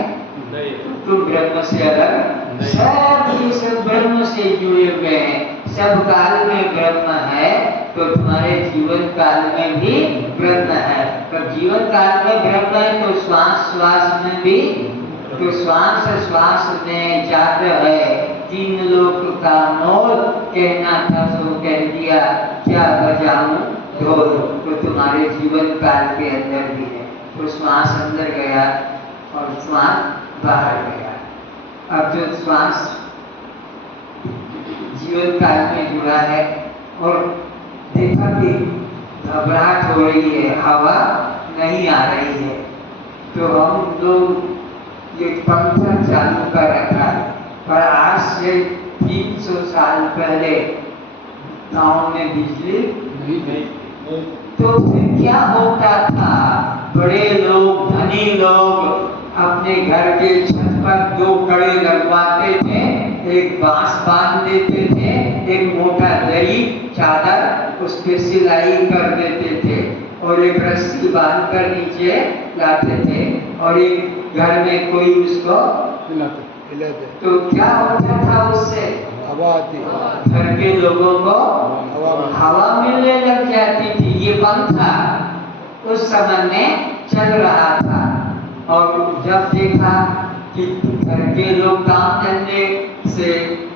नहीं तुम ब्रह्म से अलग, नहीं। सब ये सब ब्रह्म से जुड़े हुए हैं, सब काल में ब्रह्म है, तो तुम्हारे जीवन काल में भी ब्रह्म है। तो जीवन काल में ब्रह्म है तो श्वास श्वास में भी, तो श्वास श्वास में जाता है, तीन लोक का मोल कहना था तो कह दिया, क्या बजाऊं ढोल, तो तुम्हारे जीवन काल के अंदर भी है। तो श्वास अंदर गया और श्वास बाहर गया। अब जो श्वास जीवन काल में जुड़ा है और देखा कि घबराहट हो रही है, हवा नहीं आ रही है, तो हम लोग ये पंखा चालू कर रखा है। पर आज से 300 साल पहले गांव में बिजली नहीं तो फिर क्या होता था, बड़े लोग धनी लोग अपने घर के छत पर 2 कड़े लगवाते थे, एक बांस बांध देते थे, एक मोटा दरी चादर उस पे सिलाई कर देते थे और एक रस्सी बांध कर नीचे लाते थे और एक घर में कोई उसको हिलाते तो क्या होता था उससे, हवा आती, घर के लोगों को हवा हवा मिलने लग जाती थी। ये पंखा उस समय में चल रहा था और जब देखा कि घर के लोग काम धंधे से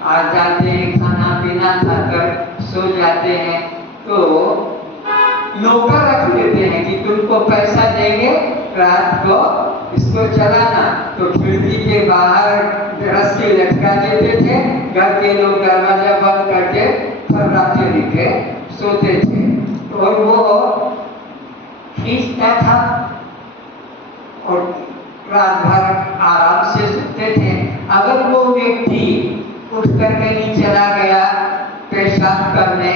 आ जाते हैं, खाना पीना खाकर सो जाते हैं, तो नौकर रख देते हैं कि तुमको पैसा देंगे रात को इसको चलाना, तो खिड़की के बाहर रस्सी लटका देते थे, घर के लोग दरवाजा बंद करके फर्राटे लिखे सोते थे और वो खींचता था और रात भर आराम से सोते थे। अगर वो व्यक्ति उठ कर कहीं चला गया पेशाब करने,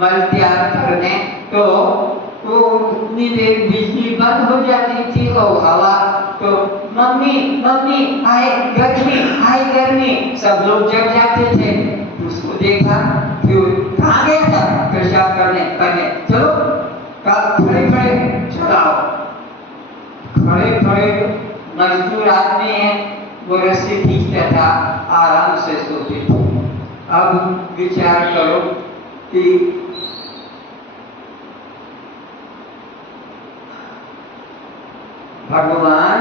मल त्याग करने, तो वो उतनी देर बिजली बंद हो जाती थी और हवा, तो मम्मी मम्मी आए गर्मी, आए गर्मी, सब लोग जग जाते थे। उसको देखा कि कहाँ गया था पेशाब करने, चलो खड़े खड़े चलाओ, खड़े खड़े मजदूर आदमी है, वो रस्सी खींचता था, आराम से सोते थे। अब विचार करो कि भगवान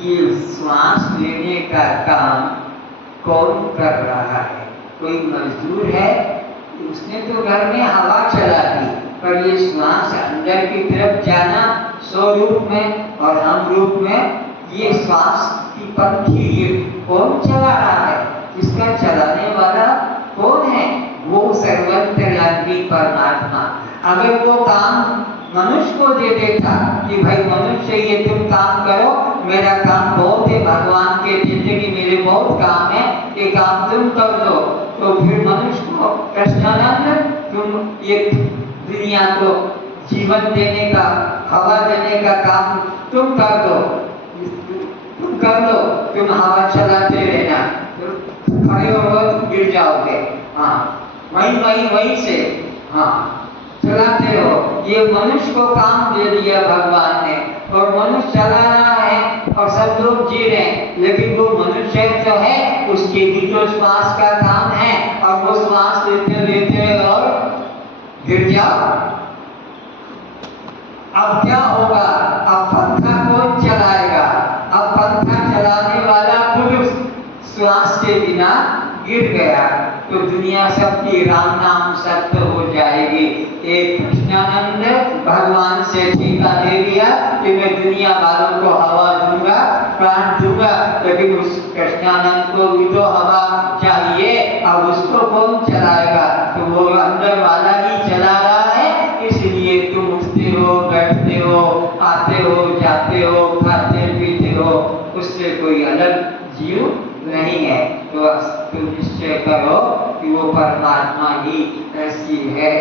ये श्वास लेने का काम कौन कर रहा है? कोई मजदूर है, उसने तो घर में हवा चला दी, पर ये श्वास अंदर की तरफ जाना स्वरूप में और हम रूप में, ये श्वास की पंखी ये कौन चला रहा है? इसका चलाने वाला कौन है? वो सर्वंतर्यामी परमात्मा। अगर वो काम मनुष्य को दे देता कि भाई मनुष्य ये तुम काम करो, मेरा काम बहुत है, भगवान के जिंदगी मेरे बहुत काम है, ये काम तुम कर दो, तो फिर मनुष्य को कृष्णानंद तुम ये दुनिया को जीवन देने का, हवा देने का काम तुम कर दो, तुम कर दो, तुम हवा चलाते रहना, खड़े हो गिर जाओगे, हाँ वहीं से हाँ चलाते रहो। ये मनुष्य को काम दे दिया भगवान ने और मनुष्य चला रहा है और सब लोग जी रहे हैं, लेकिन वो मनुष्य जो है उसके भी तो श्वास का काम है और वो श्वास लेते लेते और गिर जाओ। अब क्या होगा? अब पंखा कौन चलाएगा? अब पंखा चलाने वाला खुद श्वास के बिना गिर गया तो दुनिया सबकी राम नाम सत्य हो जाएगी। एक कृष्णानंद भगवान से ठेका ले लिया कि मैं दुनिया वालों को हवा दूंगा, प्राण दूंगा, लेकिन उस कृष्णानंद को भी तो हवा चाहिए, अब उसको कौन चलाएगा? तो वो अंदर वाला ही चला रहा है, इसलिए तुम उठते हो, बैठते हो, आते हो, जाते हो, खाते पीते हो, उससे कोई अलग जीव नहीं है। तो तुम निश्चय करो कि वो परमात्मा ही ऐसी है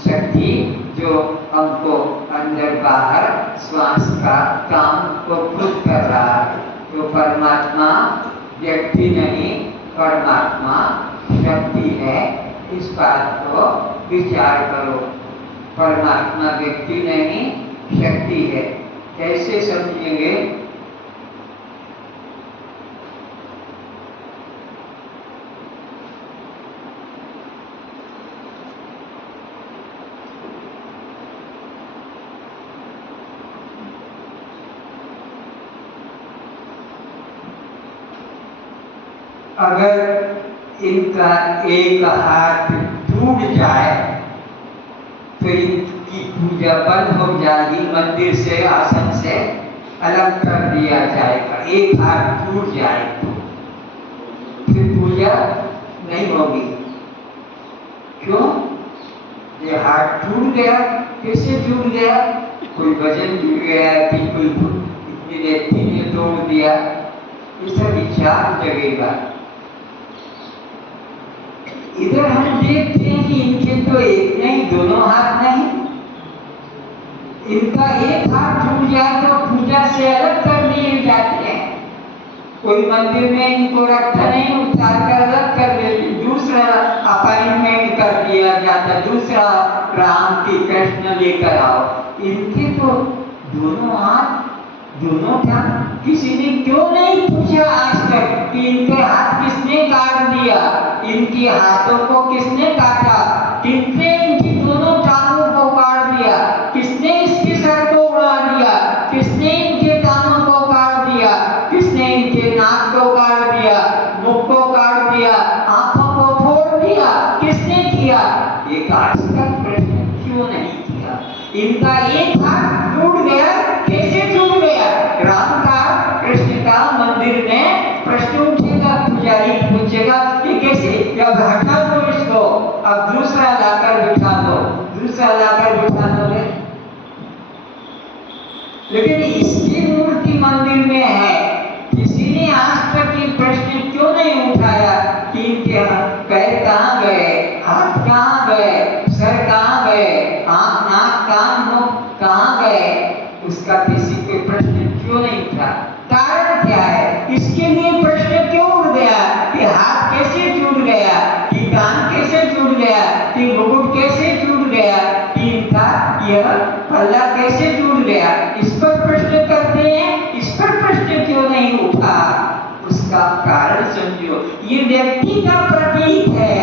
शक्ति जो हमको अंदर बाहर श्वास का काम को खुद कर रहा है। तो परमात्मा व्यक्ति नहीं, परमात्मा शक्ति है, इस बात को विचार करो। परमात्मा व्यक्ति नहीं, शक्ति है। कैसे समझेंगे? अगर इनका एक हाथ टूट जाए फिर इनकी पूजा बंद हो जाएगी, मंदिर से आसन से अलग कर दिया जाएगा। एक हाथ टूट जाए तो फिर पूजा नहीं होगी। क्यों? ये हाथ टूट गया, कैसे टूट गया? कोई वजन गिर गया कि कोई व्यक्ति ने तोड़ दिया, इसका विचार जगेगा। इधर हम देखते हैं कि इनके तो एक नहीं, दोनों हाथ नहीं। इनका एक हाथ टूट जाए तो पूजा से अलग कर दिए जाते हैं। कोई मंदिर में इनको रखा नहीं, उतार कर अलग कर देते, दूसरा अपॉइंटमेंट कर दिया जाता, दूसरा राम की कृष्ण लेकर आओ। इनके तो दोनों हाथ, दोनों क्या? किसी ने क्यों नहीं पूछा आज तक कि इनके हाथ किसने काट दिया, इनके हाथों को किसने काटा, किसने इनकी दोनों टांगों को काट दिया, किसने इसके सर को उड़ा दिया, किसने इनके कानों को काट दिया, किसने इनके नाक को काट दिया, मुख को काट दिया, आंखों को फोड़ दिया, किसने किया? एक आज तक प्रश्न क्यों नहीं किया? इनका एक हाथ टूट गया, कैसे टूट गया? राम का, कृष्ण का मंदिर में प्रश्न उठेगा, पुजारी पूछेगा कि कैसे? अब हटा दो इसको, अब दूसरा लाकर बिठा दो, दूसरा लाकर बिठा दोगे। लेकिन इसकी मूर्ति मंदिर में है, किसी ने आज तक ये प्रश्न क्यों नहीं उठाया कि इनके पैर कहाँ गए, हाथ कहाँ गए, सर कहाँ गए, आंख, नाक, कान, मुख कहाँ गए? उसका किसी को प्रश्न क्यों नहीं उठा? कारण क्या है? इसके लिए प्रश्न क्यों उठ गया कि हाथ कैसे टूट गया, कि कान कैसे टूट गया, कि मुकुट कैसे टूट गया, कि इनका यह पल्ला कैसे टूट गया? इस पर प्रश्न करते हैं, इस पर प्रश्न क्यों नहीं उठा? उसका कारण समझो। ये व्यक्ति का प्रतीक है।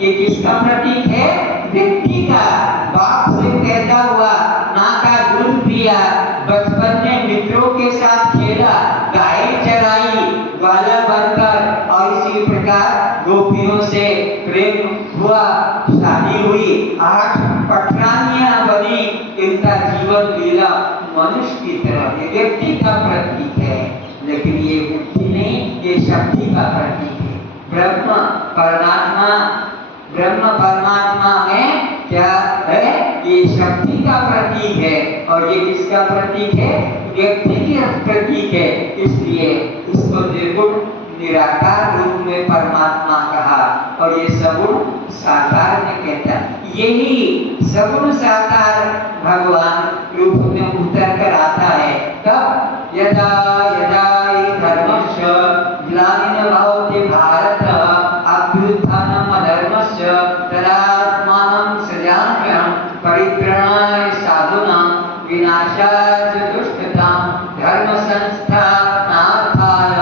ये किसका प्रतीक है? व्यक्ति का। बाप से पैदा हुआ, माँ का दूध पिया, बचपन में मित्रों के साथ खेला, गाय चराई, ग्वाला बनकर, और इसी प्रकार गोपियों से प्रेम हुआ, शादी हुई, 8 पटरानियां बनी, इनका जीवन लीला मनुष्य की तरह। ये व्यक्ति का प्रतीक है, लेकिन ये बुद्धि नहीं, ये शक्ति का प्रतीक है। ब्रह्म परमात्मा में क्या है? ये शक्ति का प्रतीक है, और ये किसका प्रतीक है? व्यक्ति का प्रतीक है। इसलिए इसको निर्गुण निराकार रूप में परमात्मा कहा, और ये सगुण साकार में कहता है। यही सगुण साकार भगवान रूप में उतर कर आता है। तब यदा यदा धर्मस्य ग्लानिर्भवति भवति भारत अभ्युत्थानम् अधर्मस्य तदात्मानं सृजाम्यहं परित्राणाय साधूनां विनाशाय च दुष्कृतां धर्म संस्थापनार्थाय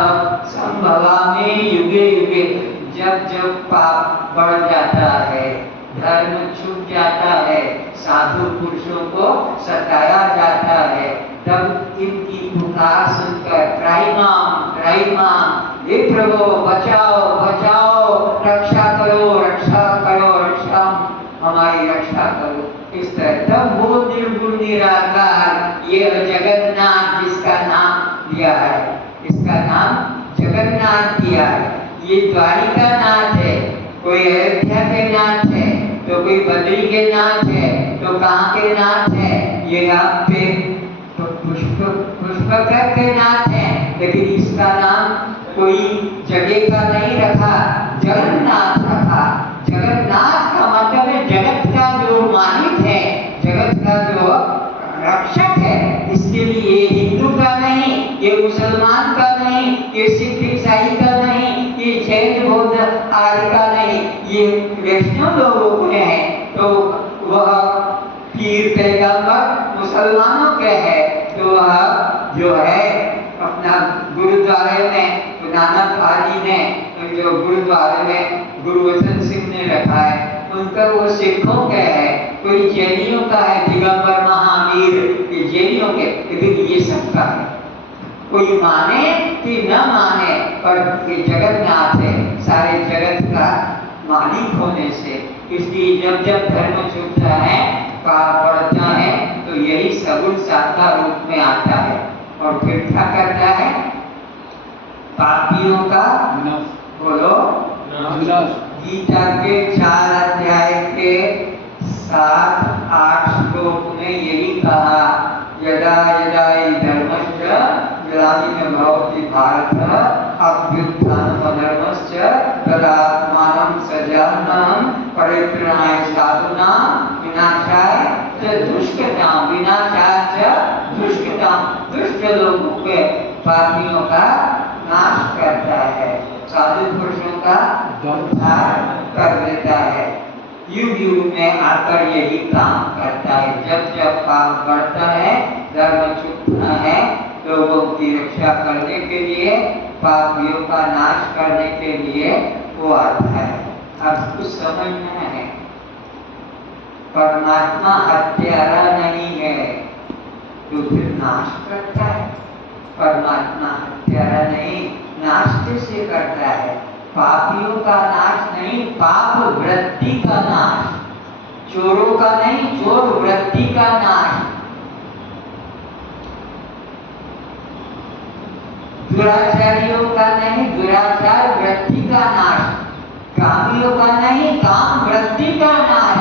संभवामि युगे युगे। जब जब पाप बढ़ जाता है, धर्म छूट जाता है, साधु पुरुषों को सताया जाता है, तब इनकी पुकार सुनकर त्राहिमाम, हे प्रभु बचाओ बचाओ, रक्षा करो रक्षा करो, रक्षा हमारी रक्षा करो, इस तरह तब वो निर्गुण निराकार ये जगन्नाथ जिसका नाम दिया है, इसका नाम जगन्नाथ दिया है। ये द्वारिका नाथ है, कोई अयोध्या के नाथ है, तो कोई बद्री के नाथ है, तो कहाँ के नाथ है? ये यहाँ पे तो पुष्पकर के नाथ है, लेकिन इसका नाम कोई जगह का नहीं रखा, जगन्नाथ रखा। जगन्नाथ का मतलब है जगत का जो मालिक है, जगत का जो रक्षक है। इसके लिए ये हिंदू का नहीं, ये मुसलमान का नहीं, ये सिख ईसाई का नहीं, ये जैन बौद्ध आदि का नहीं, ये वैष्णव लोगों के हैं। तो वह पीर पैगंबर मुसलमानों के है, तो वह जो है अपना गुरुद्वारे में नानक आदि ने जो गुरुद्वारे में गुरु वचन सिंह ने रखा है, उनका वो सिखों का है, कोई जैनियों का है दिगंबर महावीर, ये जैनियों के, लेकिन ये सबका है। कोई माने कि न माने, पर ये जगन्नाथ है सारे जगत का मालिक होने से, इसलिए जब जब धर्म छूटता है बढ़ता है तो यही सगुण साता रूप में आता है और फिर क्या करता है? पापियों का बोलो गीता के 4 अध्याय के 7-8 श्लोक में यही कहा, यदा यदा हि धर्मस्य ग्लानिर्भवति भारत अभ्युत्थानम् अधर्मस्य तदात्मानं सृजाम्यहं परित्राणाय साधूनां विनाशाय च दुष्कृतां दुष्ट लोगों के पापियों का नाश करता है, साधु पुरुषों का उद्धार कर देता है। युग युग में आकर यही काम करता है। जब जब पाप बढ़ता है, धर्म छूटता है, लोगों की रक्षा करने के लिए, पापियों का नाश करने के लिए वो आता है। अब कुछ समझना है, परमात्मा हत्यारा नहीं है तो फिर नाश करता है। परमात्मा हत्यारा नहीं, नाश कैसे करता है? पापियों का नाश नहीं, पाप वृत्ति का नाश, चोरों का नहीं, चोर वृत्ति का नाश, दुराचारियों का नहीं, दुराचार वृत्ति का नाश, कामियों का नहीं, काम वृत्ति का नाश,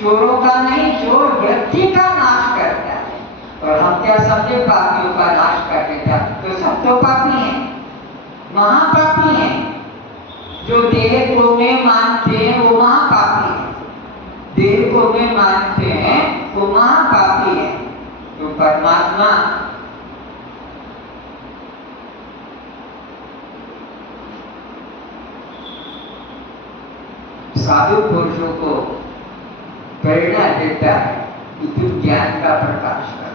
चोरों का नहीं, चोर वृत्ति का नाश करता है। और हम क्या समझे पापियों का नाश कर देता? तो सब तो पापी हैं, महापापी हैं। जो देह को में मानते हैं वो महापापी है, देह को में मानते हैं वो महापापी है। तो परमात्मा साधु पुरुषों को प्रेरणा देता है कि तुम ज्ञान का प्रकाश कर,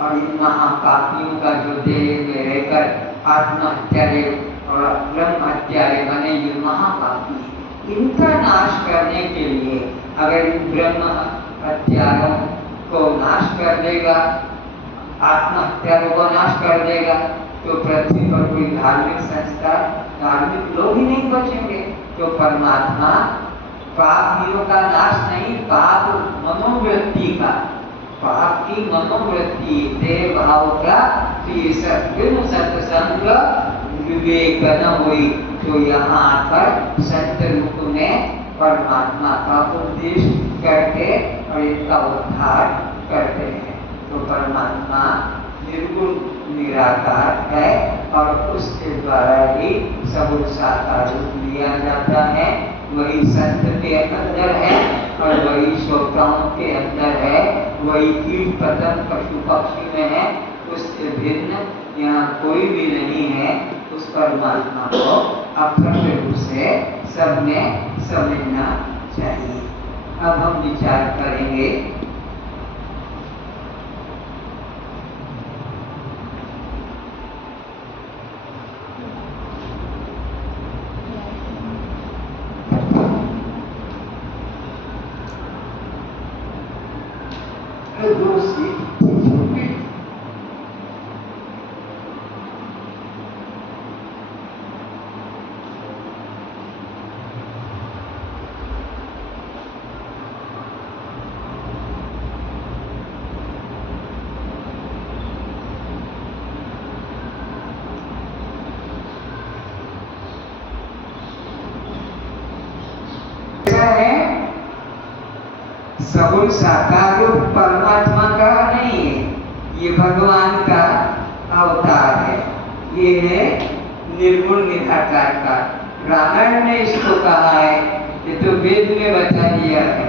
और इन महापापियों का जो देह में रहकर आत्महत्यारे और ब्रह्म हत्यारे बने ये महापापी, इनका नाश करने के लिए अगर इन ब्रह्म हत्यारों को नाश कर देगा, आत्महत्यारों को नाश कर देगा, तो पृथ्वी पर कोई धार्मिक संस्था, धार्मिक लोग ही नहीं बचेंगे। तो परमात्मा पापियों का नाश नहीं, पाप मनोवृत्ति का, पाप की मनोवृत्ति देह भाव का, सत्संग विवेक न हुई, तो यहाँ पर संत रूप में परमात्मा का उपदेश करके और इनका उद्धार करते हैं। तो परमात्मा निर्गुण निराकार है और उसके द्वारा ही सगुण साकार रूप लिया जाता है। वही संत के अंदर है और वही श्रोताओं के अंदर है, वही कीट पतंग पशु पक्षी में है, उससे भिन्न यहाँ कोई भी नहीं है। उस परमात्मा को अखंड रूप से सब में समझना चाहिए। अब हम विचार करेंगे सगुण साकार रूप परमात्मा का नहीं है, ये भगवान का अवतार है, ये है निर्गुण निराकार का। रामायण ने इसको कहा है, ये तो वेद में बता दिया है।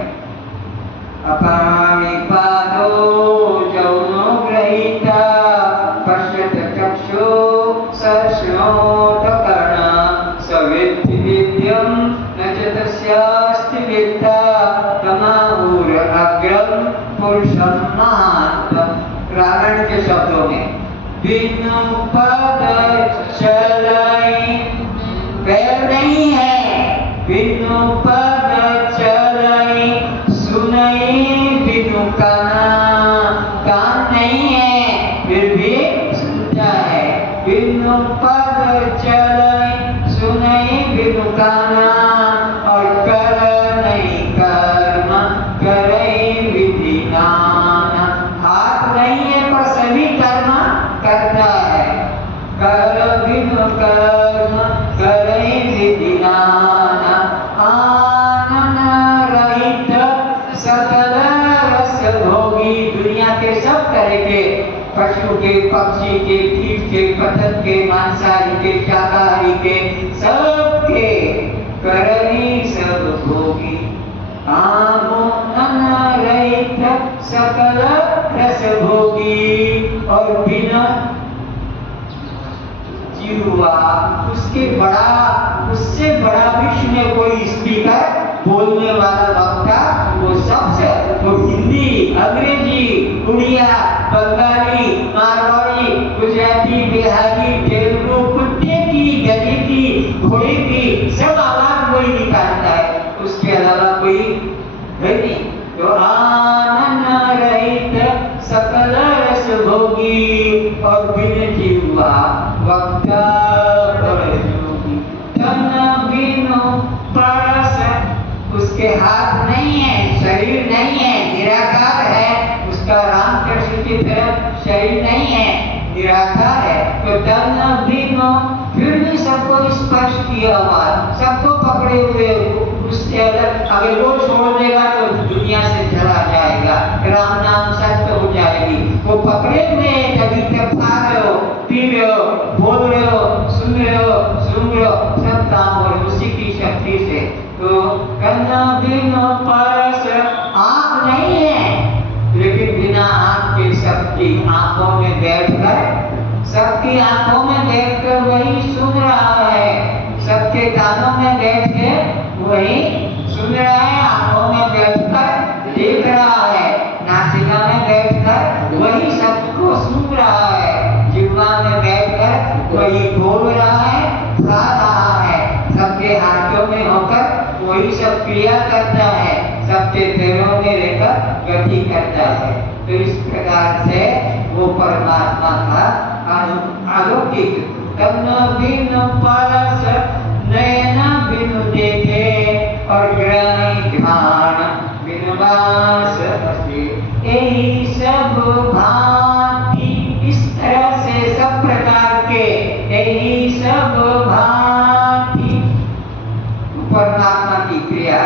अपामि पादो जौनो ग्रहीता पश्यत चक्षु सश्रोत कर्णा सवेत्ति विद्यं न च तस्यास्ति विद्या तमाहुर अग्रम पुरुषम महान्तम। रावण के बिनु पद चलई, पैर नहीं है, बिनु पद चलई, सुनई बिनु कान नहीं है, फिर भी सुनता है। बिनु पद चलई, सुनई बिनु कान, और कर नहीं कर्म करई विधि नाना। हाथ नहीं है पर सभी कर्म करता है। कर बिनु कर्म करई विधि नाना, आनन रहित सकल रस भोगी। दुनिया के सब तरह के पशु के, पक्षी के, कीट के, पतंग के, मांसाहारी के, शाकाहारी के, सबके करई सब भोगी। आनन रहित सकल रस भोगी, और बिना जीवा उससे बड़ा विश्व में कोई स्पीकर बोलने वाला वक्ता वो सबसे, वो हिंदी, अंग्रेजी, उड़िया, बंगाली, मारवाड़ी, गुजराती, बिहारी, तेलुगु, कुत्ते की, गधे की, घोड़े की, सब आवाज वही निकालता है, उसके अलावा कोई है नहीं। तो आनन रहित सकल रस भोगी, और बिन जीवा वक्ता परयोगी। तन बिनु परस, उसके हाथ नहीं है, शरीर नहीं है, निराकार है। उसका रामकृष्ण की तरफ शरीर नहीं है, निराकार है। तो तन बिनु, फिर भी सबको स्पर्श किया हुआ, सबको पकड़े हुए, उससे अगर वो छोड़ देगा तो दुनिया से चला जाएगा, राम नाम सत्य हो जाएगी। वो पकड़े हुए, कभी तक खा रहे हो, पी रहे हो, बोल रहे हो, सुन रहे हो, सूंघ रहे हो, सब काम हो रहे उसी की शक्ति से। तो करना बिनु परस, आँख नहीं है, लेकिन बिना आँख के सबकी आंखों में बैठकर, सबकी आंखों में बैठकर वही सुन रहा है, सबके कानों में बैठ के वही सुन रहा है, आंखों में बैठकर देख रहा है, नासिका में बैठकर वही सबको सुन रहा है, जिह्वा में बैठकर वही बोल रहा है, खा रहा है, सबके हाथों में होकर वही सब क्रिया करता है, सबके पैरों में रहकर गति करता है। तो इस प्रकार से वो परमात्मा का अलौकिक। तन बिनु परस नयन बिनु देखे, और ग्रहणी ध्यान बिनु वास बसे। यही सब भांति, इस तरह से सब प्रकार के यही सब भांति परमात्मा की क्रिया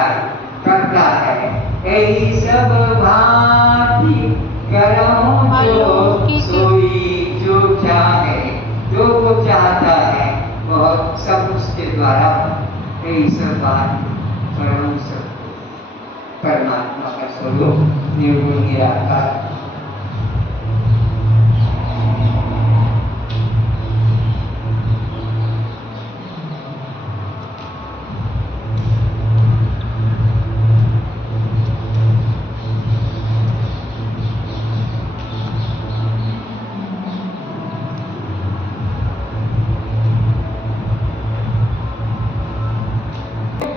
करता है। यही सब भांति करऊं जो सोई, जो चाहे, जो वो चाहता है वह सब उसके द्वारा यही सब बात करऊं। सब परमात्मा का स्वरूप निर्गुण निराकार।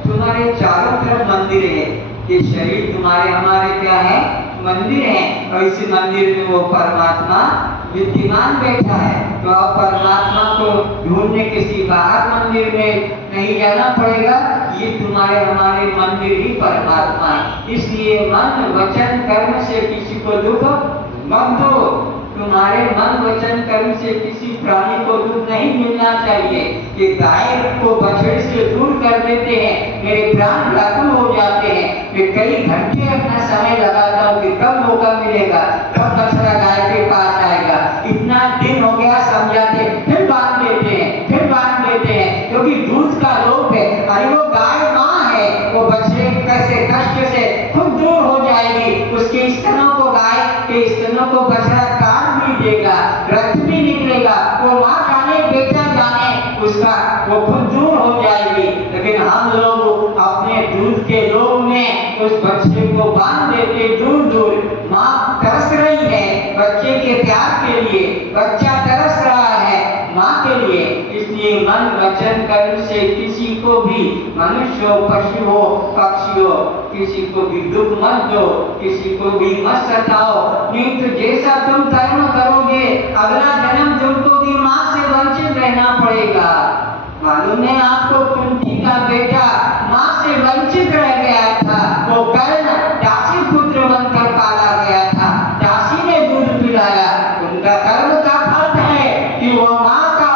तुम्हारे चारों तरफ मंदिर है, ये शरीर तुम्हारे हमारे क्या है, मंदिर है, और इसी मंदिर में वो परमात्मा विद्यमान बैठा है। तो अब परमात्मा को ढूंढने किसी बाहर मंदिर में नहीं जाना पड़ेगा, ये तुम्हारे हमारे मंदिर ही परमात्मा है। इसलिए मन वचन कर्म से किसी को दुख मत दो। तुम्हारे मन वचन कर्म से किसी प्राणी को दुख नहीं मिलना चाहिए। कि गाय को बछड़े से दूर कर देते हैं, मेरे प्राण व्याकुल हो जाते हैं, मैं कई घंटे अपना समय लगाता हूँ कि कब मौका मिलेगा, कब बछड़ा गाय के पास आएगा। इतना दिन हो गया समझाते, फिर बांध देते हैं, फिर बांध देते हैं, क्योंकि दूध का लोभ है। अरे वो गाय माँ है, वो बछड़े कैसे कष्ट से खुद दूर हो जाएगी, उसके स्तनों को, गाय के स्तनों को बछड़ा काट भी देगा, रक्त भी निकलेगा, वो माँ जाने बेटा जाने, उसका वो खुद दूर हो जाएगी। लेकिन हम लोग अपने दूध के लोभ में उस बच्चे को बांध देते दूर दूर। माँ तरस रही है बच्चे के प्यार के लिए, बच्चा तरस कि मन वचन कर्म से किसी को भी, मनुष्य हो, पशु हो, पक्षी हो, किसी को भी दुख मत दो, किसी को भी मत सताओ। नहीं तो जैसा तुम कर्म करोगे अगला जन्म तुमको भी माँ से वंचित रहना पड़ेगा। मालूम है आपको, कुंती का बेटा माँ से वंचित रह गया था। वो कर्ण दासी पुत्र बनकर पाला गया था, दासी ने दूध पिलाया। उनका कर्म का फल है कि वो माँ का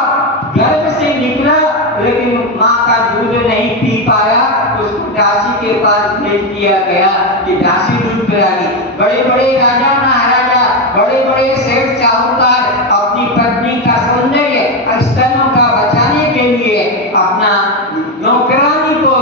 गर्भ से निकला, लेकिन माँ का दूध नहीं पी पाया, उसको दासी के पास भेज दिया गया कि दासी दूध पिलाएगी। बड़े बड़े राजा महाराजा, बड़े बड़े सेठ साहूकार अपनी पत्नी का सौंदर्य स्तनों का बचाने के लिए अपना नौकरानी को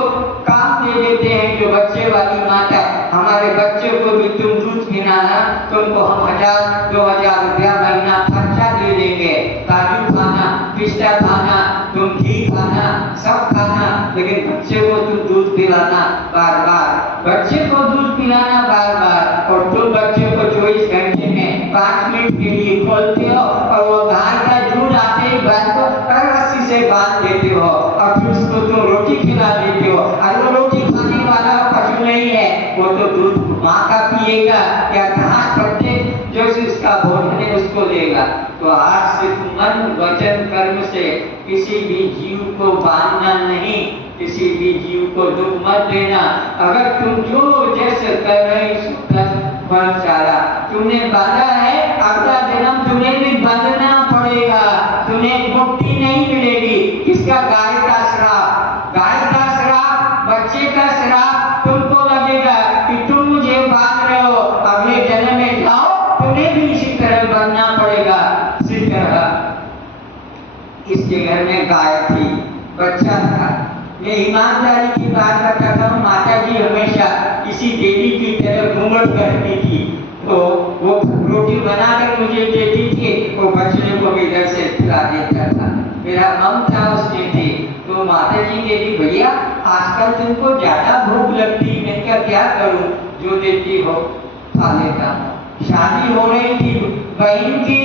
काम दे देते हैं, जो बच्चे वाली माता। हमारे बच्चे को भी तुम दूध पिलाना, तुमको हम 1000-2000 रुपया महीना खर्चा दे देंगे। काजू खाना, पिस्ता खाना, तुम घी खाना, सब खाना, लेकिन बच्चे को तुम दूध पिलाना बार बार, बच्चे को दूध पिलाना बार बार। और तुम बच्चे को 24 घंटे में 5 मिनट के लिए खोलते हो और वो गाय का दूध आते ही बैल को रस्सी से बांध देते हो और फिर उसको तुम रोटी खिला देते हो। और वो रोटी खाने वाला पशु नहीं है, वो तो दूध माँ का पिएगा या घास पत्ते जो उसका भोजन है उसको लेगा। तो आज से तुम मन वचन कर्म से किसी भी जीव को बांधना नहीं, किसी भी जीव को दुख मत देना। अगर तुम जो जैसे कर रहे सारा तुमने बांधा है, अगला जन्म तुम्हें भी बांधना पड़ेगा, तुम्हें मुक्ति नहीं मिलेगी। किसका? गाय का श्राप, गाय का श्राप, बच्चे का श्राप तुमको लगेगा कि तुम मुझे बांध रहे हो, अगले जन्म में जाओ तुम्हें भी इसी तरह बनना पड़ेगा। इसी तरह इसके घर में गाय थी, बच्चा था। मैं ईमानदारी की बात बताता हूँ, माता जी हमेशा किसी देवी की तरह घूंघट करती थी, तो वो रोटी बनाकर मुझे देती थी, वो बच्चे को भी इधर से खिला देता था। मेरा ममता उसमें थी। तो माता जी कहती, भैया आजकल तुमको ज्यादा भूख लगती, मैं क्या करूँ, जो देती हो खा लेता हूँ। शादी हो रही थी बहन की,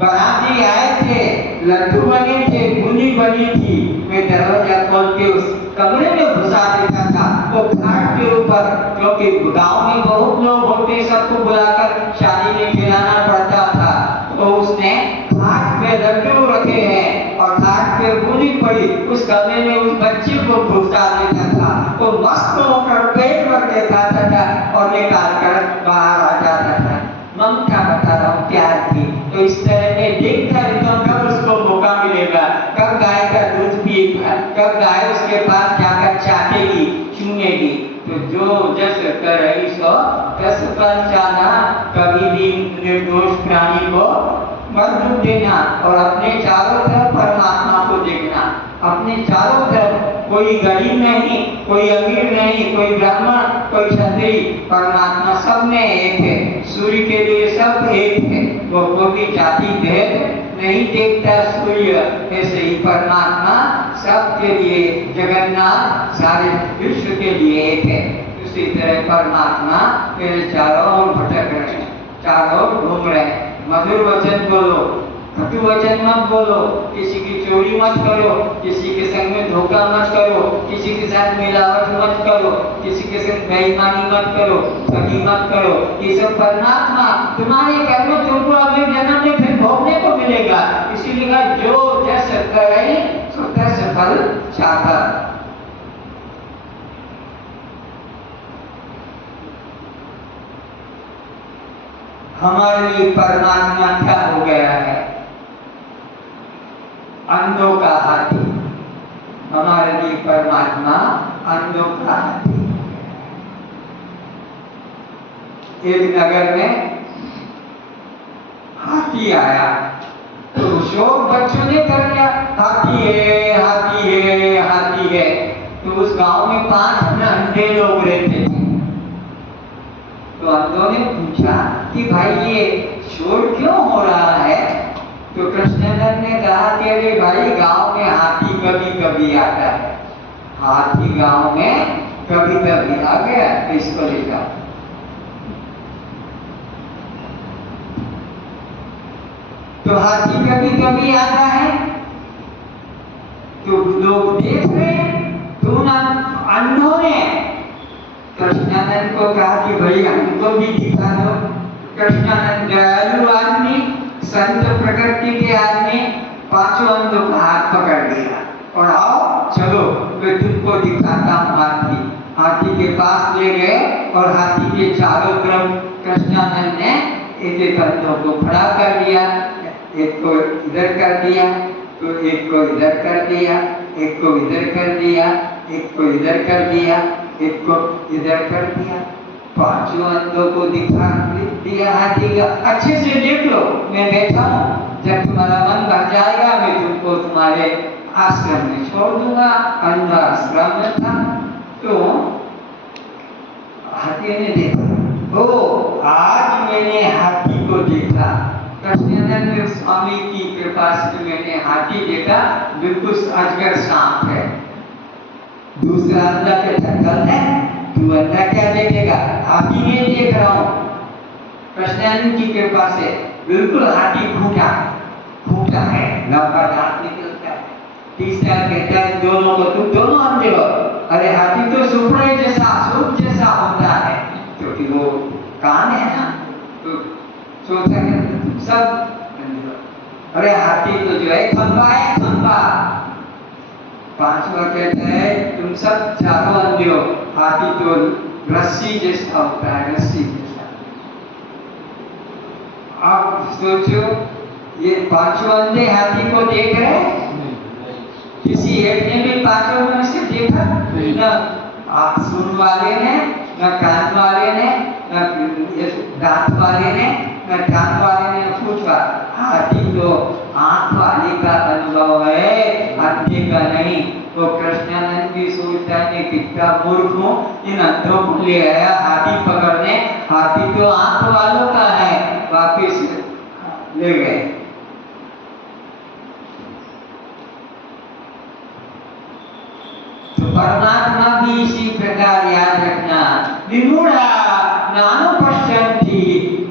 बाराती आए थे, लड्डू बने थे, बूंदी बनी थी। मैं दरवाजा खोल के उस कमरे में घुसा देता था, वो खाट के ऊपर, क्योंकि गांव में बहुत लोग होते, सबको बुलाकर शादी में खिलाना पड़ता था। तो उसने खाट पे लड्डू रखे हैं और खाट पे बूंदी पड़ी, उस कमरे में उस बच्चे को घुसा देता था। वो मस्त होकर पेट भर के खाता था और निकाल कर बाहर आ जाता था। ममता बता रहा हूँ, प्यार थी। तो इस तरह में देखता रहता हूँ कब उसको मौका मिलेगा, कब गाय का दूध पिएगा, कब गाय उसके पास जाकर चाटेगी, चूमेगी। तो जो जस कर रही सो तस फल चाहना, कभी भी निर्दोष प्राणी को मत दुख देना और अपने चारों तरफ परमात्मा को देखना। अपने चारों तरफ कोई गरीब नहीं, कोई अमीर नहीं, कोई ब्राह्मण, कोई क्षत्रिय, परमात्मा सब में एक है। सूर्य के लिए सब एक है, वो कोई जाति भेद नहीं देखता सूर्य, ऐसे ही परमात्मा सबके लिए, जगन्नाथ सारे विश्व के लिए एक है। उसी तरह परमात्मा मेरे चारों ओर भटक रहे हैं, चारों ओर घूम रहे हैं। मधुर वचन बोलो, कटु वचन मत बोलो, किसी की चोरी मत करो, किसी के संग में धोखा मत करो, किसी के साथ मिलावट मत करो, किसी के संग बेईमानी मत करो, ठगी मत करो। ये सब परमात्मा तुम्हारे कर्म तुमको अगले जन्म में फिर भोगने को मिलेगा। इसीलिए जो जैसे करे सो तैसे फल चाहता। हमारे लिए परमात्मा क्या हो गया है? अंधों का हाथी। हमारे लिए परमात्मा अंधों का हाथी। एक नगर में हाथी आया तो शोर बच्चों ने कर लिया, हाथी है, हाथी है, हाथी है। तो उस गांव में 5 अंधे लोग रहते थे। तो अंधों ने पूछा कि भाई ये शोर क्यों हो रहा है? तो कृष्णनंद ने कहा कि अरे भाई गांव में हाथी कभी कभी आता है, हाथी गांव में कभी कभी आ गया, इसको ले जाओ। तो हाथी कभी कभी आता है तो लोग देख रहे तो उन अंधों ने कृष्णानंद को कहा कि भाई हमको भी दिखा दो। कृष्णानंद दयालु आदमी, संत प्रकृति के आदमी, पांचों अंधों का हाथ पकड़ लिया और आओ चलो मैं तुमको दिखाता हूँ हाथी। हाथी के पास ले गए और हाथी के चारों तरफ कृष्णानंद ने एक एक अंधों को खड़ा कर दिया, एक को इधर कर दिया, तो एक को इधर कर दिया, एक को इधर कर दिया, एक को इधर कर दिया, एक को इधर कर दिया। पांचों अंधों को दिखा दिया हाथी का। अच्छे से देख लो, मैं बैठा हूँ, जब तुम्हारा मन भर जाएगा मैं तुमको तुम्हारे आश्रम में छोड़ दूंगा। अंधा आश्रम में था तो हाथी ने देखा, ओ आज मैंने हाथी को देखा। कृष्णानंद स्वामी की कृपा से मैंने हाथी देखा, बिल्कुल अजगर सांप है। दूसरा अंधा कहता गलत है, तू अंधा क्या देखेगा, हाथी नहीं देख रहा हूँ। कृष्णानंद की कृपा से बिल्कुल हाथी फूटा है, लंबा दांत निकलता है। तीसरा कहता है दोनों को तुम दोनों अंधे हो। अरे हाथी तो सुपड़े जैसा सूप जैसा होता है, क्योंकि वो कान है ना, तो चौथा कहता तुम सब अंधे हो। अरे हाथी तो जो है खंबा है, खंबा। पांचवा कहता है तुम सब चारों अंधे हो, हाथी तो रस्सी जैसा होता है, रस्सी जैसा। आप सोचो ये पांचों अंधे हाथी को देख रहे, किसी एक ने भी पांचों में से देखा न? आप सुन वाले ने, न कान वाले ने, न दांत वाले ने, न कान वाले ने पूछा। हाथी तो आंख वाले का अनुभव है, अंधे का नहीं। तो कृष्णानंद भी सोचता है कितना मूर्ख हूँ, इन अंधों को ले आया हाथी पकड़ने। हाथी तो आंख वालों का है, वापिस ले गए। तो परमात्मा भी इसी प्रकार याद रखना। विमूढ़ा नानुपश्यन्ति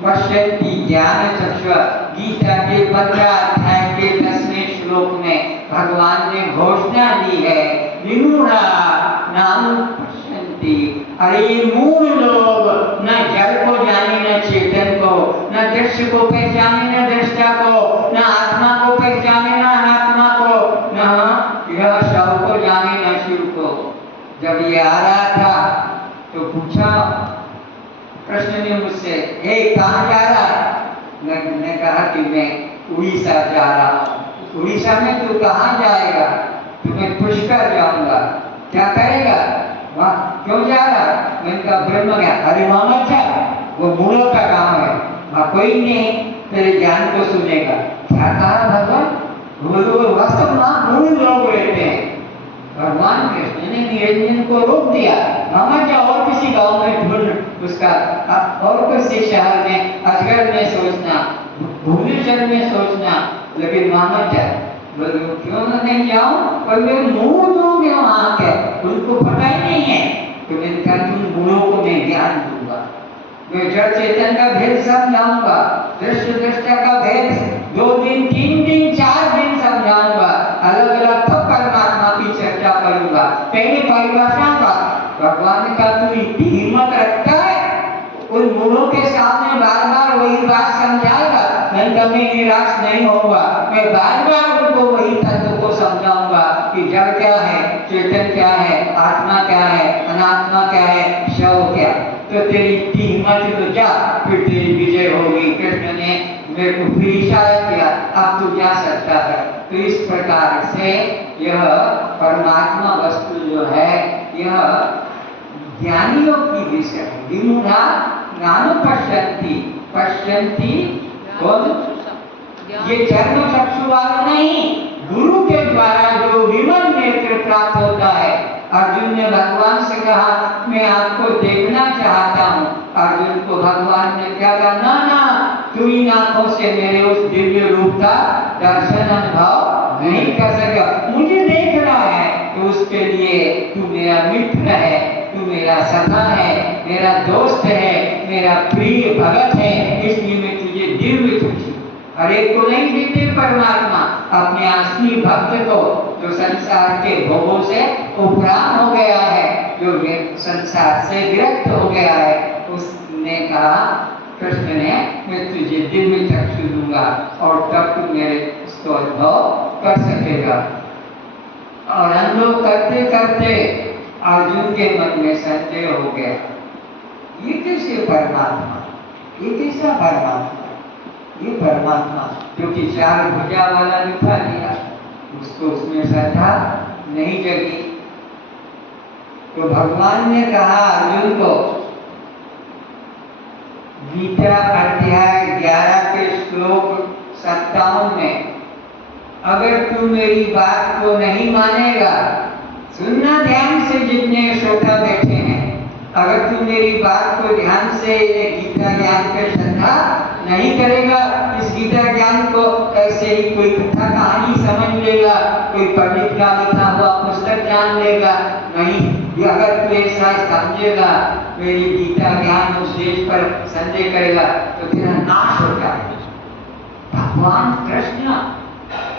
पश्यन्ति ज्ञान चक्षु। गीता के 15 अध्याय के 10वें श्लोक में भगवान ने घोषणा दी है, विमूढ़ा नानुपश्यन्ति। अरे ये मूढ़ लोग न जड़ को जाने, न चेतन को, न दृश्य को पहचाने, न दृष्टा को, न आत्मा को पहचाने, न अनात्मा को, न यह शव को जाने, न शिव को। जब ये आ रहा था तो पूछा कृष्ण ने मुझसे, हे कहाँ जा रहा है? मैंने कहा कि मैं उड़ीसा जा रहा हूँ। उड़ीसा में तू कहाँ जाएगा? तो मैं पुष्कर जाऊंगा। क्या करेगा वहाँ? क्यों जा रहा? मैंने कहा ब्रह्म ज्ञान। अरे मामा क्या, वो मूढ़ों का काम है, वहाँ कोई नहीं तेरे ज्ञान को सुनेगा। क्या कहा भगवान? वो वास्तव में मूढ़ लोग रहते हैं। भगवान कृष्ण ने निरंजन को रोक दिया, मामा क्या और किसी गांव में ढूंढ उसका, और किसी शहर में, अजगर में सोचना, भुवनेश्वर में सोचना, लेकिन मामा क्या क्यों नहीं जाऊं? पर वे मूढ़ लोग हैं वहां के, उनको पता ही नहीं है। तो मैंने कहा तुम मूढ़ों को मैं ज्ञान दूंगा, मैं जड़ चेतन का भेद समझाऊंगा, दृश्य दृष्टा का भेद 2 दिन 3 दिन 4 दिन समझाऊंगा, अलग अलग तब परमात्मा की चर्चा करूंगा। पहले परिभाषा का भगवान का तू इतनी हिम्मत रखता है उन मूढ़ों के सामने बार बार वही बात समझाएगा? मैं कभी निराश नहीं होगा, मैं बार बार उनको वही तत्व को समझाऊंगा कि जड़ क्या है, चेतन क्या है, आत्मा क्या है, अनात्मा क्या है, शव क्या। तो तेरी इतनी हिम्मत तो जा, फिर तेरी विजय होगी। कृष्ण ने मेरे को फिर इशारा किया, अब तू जा सकता है। तो इस प्रकार से यह परमात्मा वस्तु जो है यह ज्ञानियों की विषय है। विमूढ़ा नानुपश्यन्ति, पश्यन्ति कौन? ये जन्म चक्षु वाला नहीं, गुरु के द्वारा जो विमल नेत्र प्राप्त होता है। अर्जुन ने भगवान से कहा मैं आपको देखना चाहता हूँ। अर्जुन को भगवान ने क्या कहा? ना, तू इन आंखों से मेरे उस दिव्य रूप का दर्शन अनुभव नहीं कर सका। मुझे देख रहा है तो उसके लिए तू मेरा मित्र है, तू मेरा सखा है, मेरा दोस्त है, मेरा प्रिय भगत है, इसलिए मैं तुझे दिव्य चक्षु। हर एक को नहीं देते परमात्मा, अपने असली भक्त को जो संसार के भोगों से उपराम हो गया है, जो संसार से विरक्त हो गया है, उसने कहा, कृष्ण ने, मैं तुझे दिव्य चक्षु दूंगा और तब तू मेरे उसको अनुभव कर सकेगा। और अनुभव करते करते अर्जुन के मन में संदेह हो गया, ये कैसे परमात्मा, ये कैसा परमात्मा, ये परमात्मा क्योंकि चार भुजा वाला दिखा दिया, उसको उसमें श्रद्धा नहीं जगी। तो भगवान ने कहा अर्जुन को, गीता अध्याय 11 के श्लोक 57 में, अगर तू मेरी बात को नहीं मानेगा, सुनना ध्यान से जितने श्रोता बैठे हैं, अगर तू मेरी बात को ध्यान से गीता ज्ञान पे श्रद्धा नहीं करेगा, इस गीता ज्ञान को ऐसे ही कोई कथा कहानी समझ लेगा, कोई पंडित का लिखा हुआ पुस्तक जान लेगा, नहीं, अगर तू ऐसा समझेगा, मेरी गीता ज्ञान उस देश पर संदेह करेगा, तो तेरा नाश हो जाएगा। भगवान कृष्ण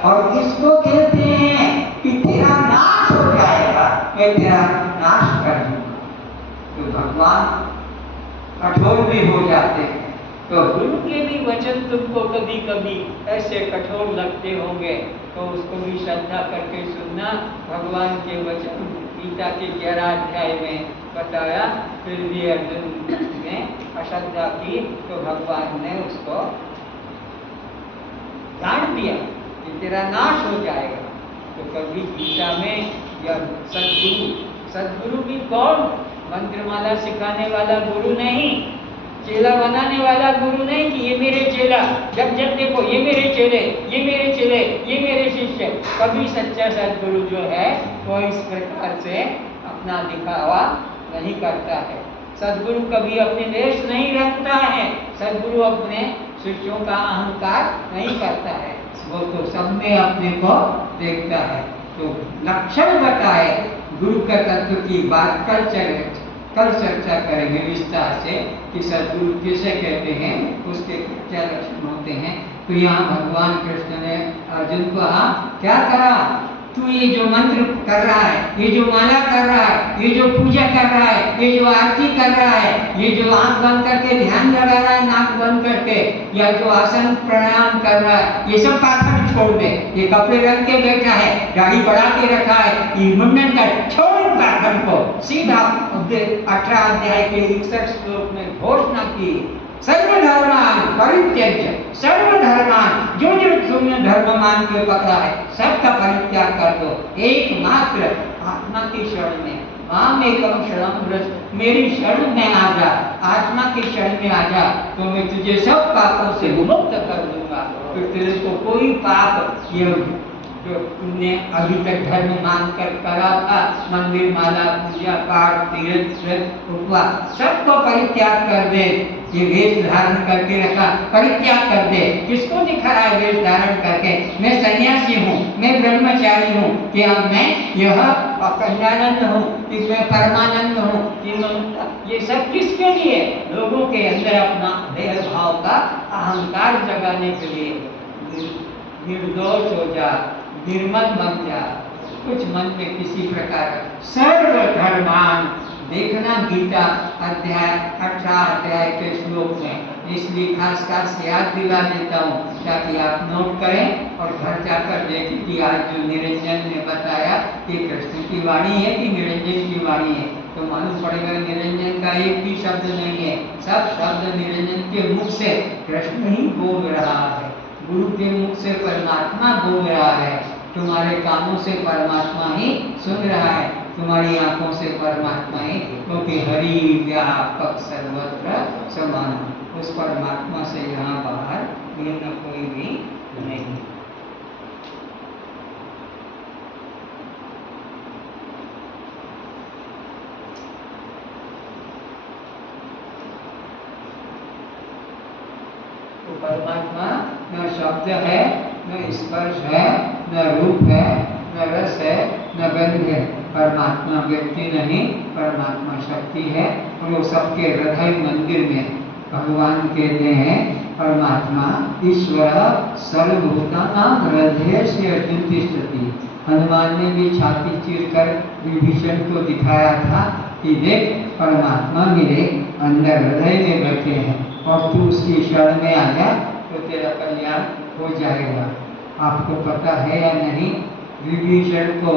और इसको कहते हैं कि तेरा नाश हो जाएगा, मैं तेरा नाश कर दूंगा। तो भगवान कठोर भी हो जाते हैं। तो गुरु के भी वचन तुमको कभी कभी ऐसे कठोर लगते होंगे, तो उसको भी श्रद्धा करके सुनना। भगवान के वचन गीता के 11 अध्याय में बताया, फिर भी अर्जुन ने अश्रद्धा की, तो भगवान ने उसको जान दिया कि तेरा नाश हो जाएगा। तो कभी गीता में या सदगुरु भी कौन? मंत्रमाला सिखाने वाला गुरु नहीं, चेला बनाने वाला गुरु नहीं कि ये मेरे चेला, जब जब देखो ये मेरे चेले, ये मेरे चेले, ये मेरे शिष्य। कभी सच्चा सदगुरु जो है वो इस प्रकार से अपना दिखावा नहीं करता है। सदगुरु कभी अपने देश नहीं रखता है, सदगुरु अपने शिष्यों का अहंकार नहीं करता है, वो तो सब में अपने को देखता है। तो लक्षण बताए गुरु का तत्व की बात कल चर्चा करेंगे विस्तार से कि सदगुरु किसे कहते हैं, उसके क्या लक्षण होते हैं। तो यहाँ भगवान कृष्ण ने अर्जुन को क्या करा, तू ये जो मंत्र कर रहा है, ये जो माला कर रहा है, ये जो पूजा कर रहा है, ये जो आरती कर रहा है, ये जो आंख बंद करके ध्यान लगा रहा है नाक बंद करके, या जो आसन प्राणायाम कर रहा है, ये सब पाखंड छोड़ दे। ये कपड़े रख के बैठा है, दाढ़ी बढ़ा के रखा है, ये मुंडन कर, छोड़ पाखंड को। सीधा 18 अध्याय के 61 श्लोक में घोषणा की, सर्वधर्मान परित्यज्य, सर्वधर्मान, जो जो तुमने धर्म मान के पकड़ा है सबका परित्याग कर दो, एकमात्र आत्मा की शरण में, माम एकम शरणं व्रज, मेरी शरण में आ जा, आत्मा की शरण में आ जा, तो मैं तुझे सब पापों से मुक्त कर दूंगा। तो तेरे को कोई पाप ये जो तुमने अभी तक धर्म मानकर करा था, मंदिर माला पूजा पाठ तीर्थ उपवास सबको परित्याग कर दे। ये वेश धारण करके रखा, परित्याग कर दे। किसको दिखा रहा है वेश धारण करके? मैं सन्यासी हूँ, मैं ब्रह्मचारी हूँ, कि अब मैं यह अखंडानंद हूँ, कि मैं परमानंद हूँ, कि मैं ये सब किसके लिए? लोगों के अंदर अपना देह भाव का अहंकार जगाने के लिए। निर्दोष हो जा, निर्मल बन जा, कुछ मन में किसी प्रकार सर्वधर्मान देखना गीता अध्याय 18 अध्याय के श्लोक में, इसलिए खासकर से याद दिला देता हूँ ताकि आप नोट करें और घर जाकर देखें कि आज जो निरंजन ने बताया कि कृष्ण की वाणी है कि निरंजन की वाणी है, तो मालूम पड़ेगा निरंजन का एक भी शब्द नहीं है, सब शब्द निरंजन के मुख से कृष्ण ही बोल रहा है, गुरु के मुख से परमात्मा बोल रहा है, तुम्हारे कानों से परमात्मा ही सुन रहा है, तुम्हारी आंखों से परमात्मा ही, क्योंकि हरि व्यापक सर्वत्र समान, उस परमात्मा से यहाँ बाहर भिन्न कोई भी नहीं। तो परमात्मा न शब्द है, न स्पर्श है, न रूप है, न रस है, न गंध है। परमात्मा व्यक्ति नहीं, परमात्मा शक्ति है, और वो सबके हृदय मंदिर में भगवान कहते हैं परमात्मा ईश्वर सर्वभूतानां हृदयस्य अर्जुन तिष्ठति। हनुमान ने भी छाती चीरकर विभीषण को दिखाया था कि देख परमात्मा मेरे अंदर हृदय में बैठे हैं और तू उसकी शरण में आ जा तो तेरा कल्याण हो जाएगा। आपको पता है या नहीं, विभीषण को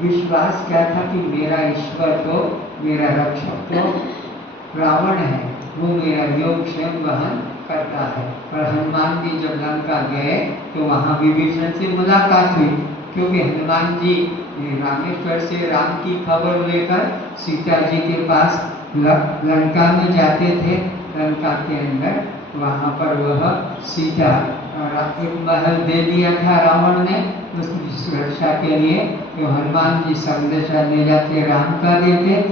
विश्वास क्या था कि मेरा ईश्वर तो मेरा रक्षक तो रावण है, वो मेरा योग स्वयं वहन करता है। पर हनुमान जी जब लंका गए तो वहाँ विभीषण से मुलाकात हुई, क्योंकि हनुमान जी रामेश्वर से राम की खबर लेकर सीता जी के पास लंका में जाते थे। लंका के अंदर वहाँ पर वह सीता एक महल दे दिया था रावण ने उसकी सुरक्षा के लिए, तो हनुमान जी संदेशा ले जाते राम का देते,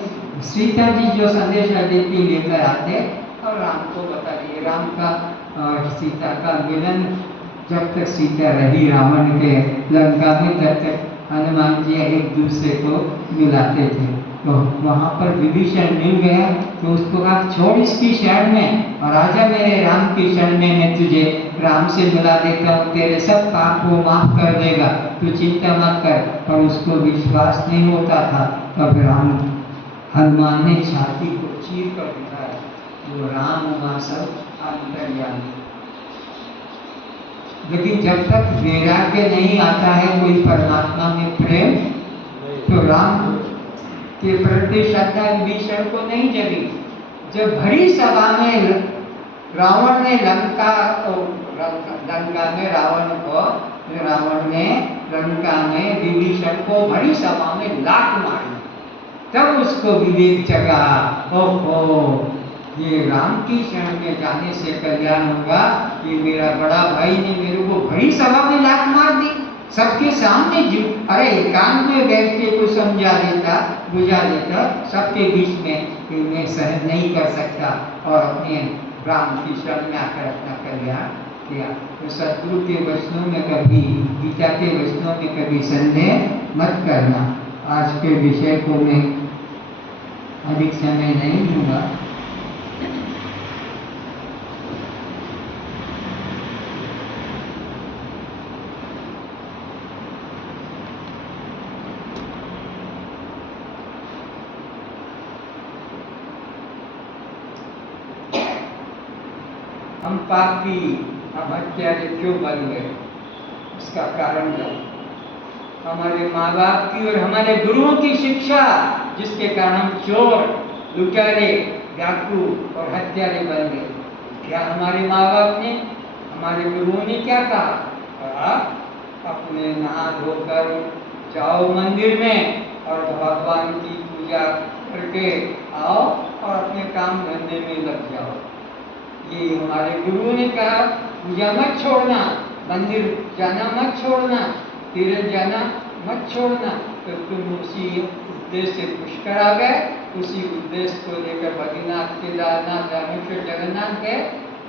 सीता जी जो संदेशा देती लेकर आते और राम को बता दिए। राम का और सीता का मिलन जब तक सीता रही रावण के लंका में तब तक हनुमान जी एक दूसरे को मिलाते थे। तो वहाँ पर विभीषण मिल गया तो उसको कहा छोड़ इसकी शरण में और आजा मेरे राम की शरण में, मैं तुझे राम से मिला देता हूँ, तेरे सब पाप को माफ कर देगा, तू चिंता मत कर। पर उसको विश्वास नहीं होता था। तब राम हनुमान ने छाती को चीर कर दिखाया, जो राम वहाँ सब अंतर्यामी। लेकिन जब तक वैराग्य नहीं आता है कोई परमात्मा में प्रेम, तो राम के प्रति श्रद्धा विभीषण को नहीं जगी। जब भरी सभा में रावण ने लंका में रावण ने लंका में विभीषण को भरी सभा में लात मारी, तब उसको विवेक जगा, ओहो ये राम की शरण में जाने से कल्याण होगा। ये मेरा बड़ा भाई ने मेरे को भरी सभा में लात मार दी, सबके सामने अरे एकांत में बैठ के को समझा देता, बुझा देता, सबके बीच में कि मैं सहन नहीं कर सकता और अपने राम की शरण में आकर अपना कल्याण किया। तो सद्गुरु के वचनों में कभी, गीता के वचनों में कभी संदेह मत करना। आज के विषय को मैं अधिक समय नहीं दूंगा। हम पापी, हम हत्यारे क्यों बन गए, इसका कारण क्या? हमारे माँ बाप की और हमारे गुरुओं की शिक्षा, जिसके कारण हम चोर, लुटेरे, डाकू और हत्यारे बन गए। क्या हमारे माँ बाप ने, हमारे गुरुओं ने क्या कहा? अपने नहा धोकर जाओ मंदिर में और भगवान की पूजा करके आओ और अपने काम धंधे में लग जाओ। ये हमारे गुरुओं ने कहा। पूजा मत छोड़ना, मंदिर जाना मत छोड़ना, तीर्थ जाना मत छोड़ना। तो तुम उसी उद्देश्य से पुष्कर आ गए, उसी उद्देश्य को लेकर बद्रीनाथ, केदारनाथ, रामेश्वर, जगन्नाथ गए।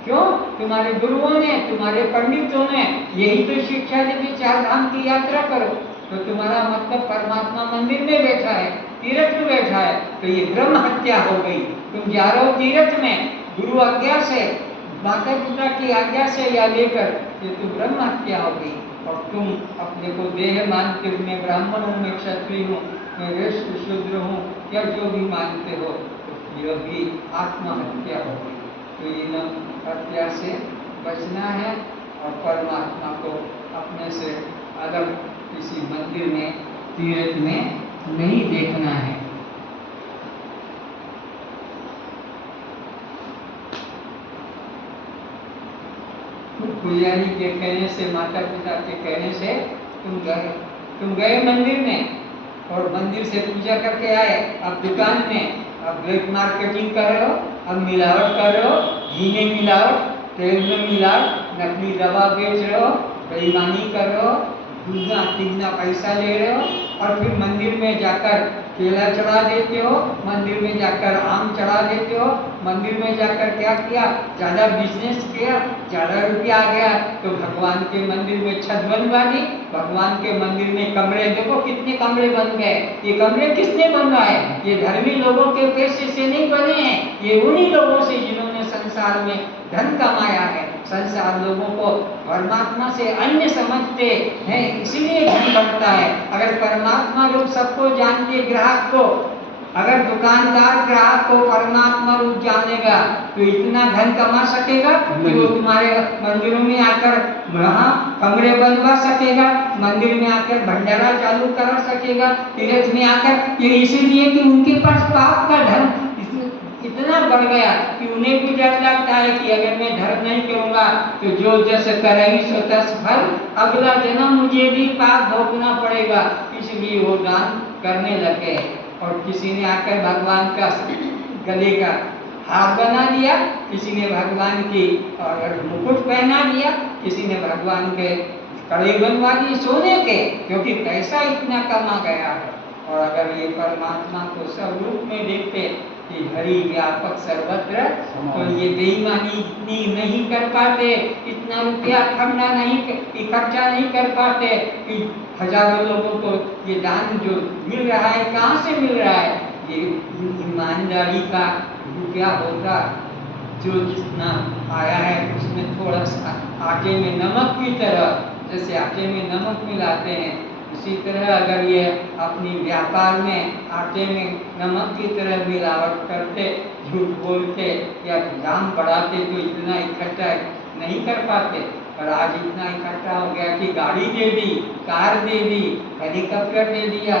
क्यों? तुम्हारे गुरुओं ने, तुम्हारे पंडितों ने यही तो शिक्षा दी कि 4 धाम की यात्रा करो। तो तुम्हारा मतलब परमात्मा मंदिर में बैठा है, तीर्थ में बैठा है, तो ये ब्रह्म हत्या हो गई। तुम जा रहे हो तीर्थ में गुरु आज्ञा से, माता पिता की आज्ञा से या लेकर, ये तो ब्रह्म हत्या हो गई। और तुम अपने को देह मानते हो, मैं ब्राह्मण हूँ, मैं क्षत्रिय हूँ, मैं वैश्य शूद्र हूँ, या जो भी मानते हो, तो यह भी आत्महत्या हो गई। तो इन हत्या से बचना है और परमात्मा को अपने से अलग किसी मंदिर में, तीर्थ में नहीं देखना है। पुजारी के कहने से, माता पिता के कहने से तुम गए मंदिर में और मंदिर से पूजा करके आए। अब दुकान में अब ब्लैक मार्केटिंग कर रहे हो, अब मिलावट कर रहे हो, घी में मिलावट, तेल में मिलावट, नकली दवा बेच रहे हो, बेईमानी कर रहे हो, दुगना तिगना पैसा ले रहे हो और फिर मंदिर में जाकर केला चढ़ा देते हो, मंदिर में जाकर आम चढ़ा देते हो, मंदिर में जाकर क्या किया? ज़्यादा बिजनेस किया, ज़्यादा रुपया आ गया तो भगवान के मंदिर में छत बनवा दी, भगवान के मंदिर में कमरे, देखो कितने कमरे बन गए। ये कमरे किसने बनवाए? ये धर्मी लोगों के पैसे से नहीं बने हैं, ये उन्हीं लोगों से जिन्होंने संसार संसार में धन कमाया है। संसार लोगों को परमात्मा से अन्य समझते हैं, इसलिए धन बढ़ता है। अगर परमात्मा रूप सबको जानते, ग्राहक को, अगर दुकानदार ग्राहक को परमात्मा रूप जानेगा तो इतना धन कमा सकेगा कि वो तुम्हारे मंदिरों में आकर वहाँ कमरे बनवा सकेगा, मंदिर में आकर भंडारा चालू करा सकेगा, तीर्थ में आकर। ये इसीलिए कि उनके पास पाप का धन इतना बढ़ गया कि उन्हें भी डर लगता है कि अगर मैं धर्म नहीं करूँगा तो जो जस करही सो तस फल, अगला जन्म मुझे भी पाप भोगना पड़ेगा। इसलिए वो दान करने लगे। और किसी ने आकर भगवान का गले का हार बना दिया, किसी ने भगवान की मुकुट पहना दिया, किसी ने भगवान के कड़े बनवा दिए सोने के, क्योंकि पैसा इतना कमा गया है। और अगर ये परमात्मा को सब रूप में देखते कि हरि व्यापक सर्वत्र, तो ये बेईमानी इतनी नहीं कर पाते, इतना रुपया इकट्ठा नहीं कर पाते कि हजारों लोगों को ये दान जो मिल रहा है कहाँ से मिल रहा है? ये ईमानदारी का रुपया होगा। जो जितना आया है उसमें थोड़ा सा आटे में नमक की तरह, जैसे आटे में नमक मिलाते हैं, उसी तरह अगर ये अपनी व्यापार में आटे में नमक की तरह मिलावट करते, झूठ बोलते या दाम बढ़ाते तो इतना इकट्ठा नहीं कर पाते। और आज इतना इकट्ठा हो गया कि गाड़ी दे दी, कार दे दी, हेलीकॉप्टर दे दिया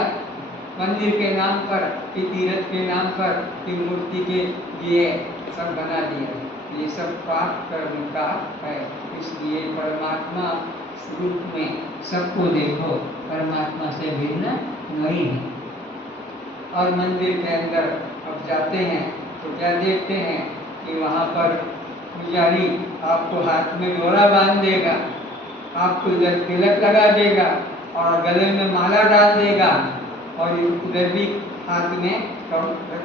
मंदिर के नाम पर, कि तीर्थ के नाम पर, कि मूर्ति के लिए सब बना दिया। ये सब पाप कर्म का है। इसलिए परमात्मा रूप में सबको देखो, परमात्मा से भिन्न नहीं है। और मंदिर के अंदर अब जाते हैं तो क्या देखते हैं कि वहाँ पर पुजारी आपको हाथ में डोरा बांध देगा, आपको इधर तिलक लगा देगा और गले में माला डाल देगा, और उधर भी हाथ में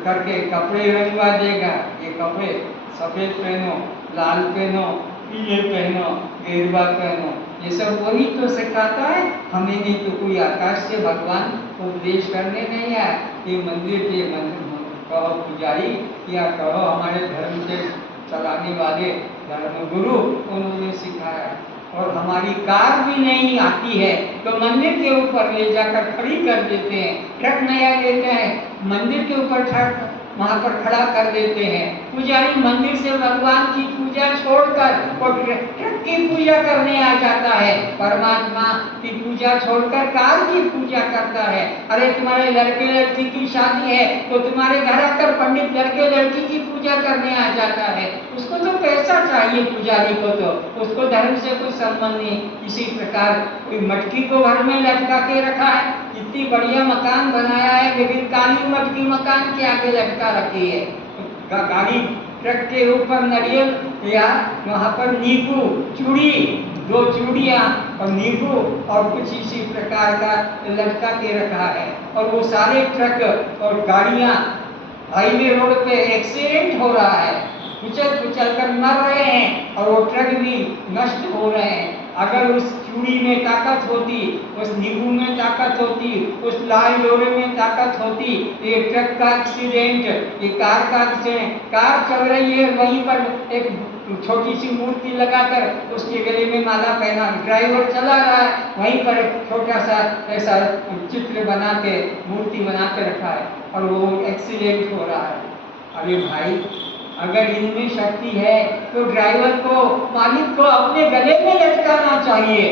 करके कपड़े रंगवा देगा। ये कपड़े सफ़ेद पहनो, लाल पहनो, पीले पहनो, गेरुआ पहनो। ये सब वही तो सिखाता है हमें, नहीं तो कोई आकाश से भगवान उपदेश करने नहीं आया। ये मंदिर के कहो पुजारी या कहो हमारे धर्म के चलाने वाले धर्म गुरु, उन्होंने सिखाया। और हमारी कार भी नहीं आती है तो मंदिर के ऊपर ले जाकर खड़ी कर देते हैं, ट्रक नया लेते हैं, मंदिर के ऊपर ट्रक वहाँ पर खड़ा कर देते हैं। पुजारी मंदिर से भगवान की पूजा छोड़कर और ट्रक की पूजा करने आ जाता है, परमात्मा की पूजा छोड़कर कार की पूजा करता है। अरे तुम्हारे लड़के लड़की की शादी है तो तुम्हारे घर आकर पंडित लड़के लड़की की पूजा करने आ जाता है। उसको तो पैसा चाहिए पुजारी को, तो उसको धर्म से कोई संबंध नहीं। इसी प्रकार कोई मटकी को घर में लटका के रखा है, इतनी बढ़िया मकान बनाया है लेकिन काली मटकी मकान के आगे लटका रखी है। गाड़ी ट्रक के ऊपर नारियल या वहाँ पर नींबू चूड़ी, 2 चूड़ियाँ और नींबू और कुछ इसी प्रकार का लटका के रखा है। और वो सारे ट्रक और गाड़ियाँ हाईवे रोड पे एक्सीडेंट हो रहा है, कुचल कर मर रहे हैं और वो ट्रक भी नष्ट हो रहे हैं। अगर उस चूड़ी में ताकत होती, उस नींबू में ताकत होती, उस लाल डोरे में ताकत होती, ये ट्रक का एक्सीडेंट, ये कार का एक्सीडेंट, कार चल रही है वहीं पर एक छोटी सी मूर्ति लगाकर उसके गले में माला पहना, ड्राइवर चला रहा है वहीं पर छोटा सा ऐसा चित्र बना के मूर्ति बना के रखा है और वो एक्सीडेंट हो रहा है। अरे भाई, अगर इनमें शक्ति है तो ड्राइवर को, मालिक को अपने गले में लटकाना चाहिए।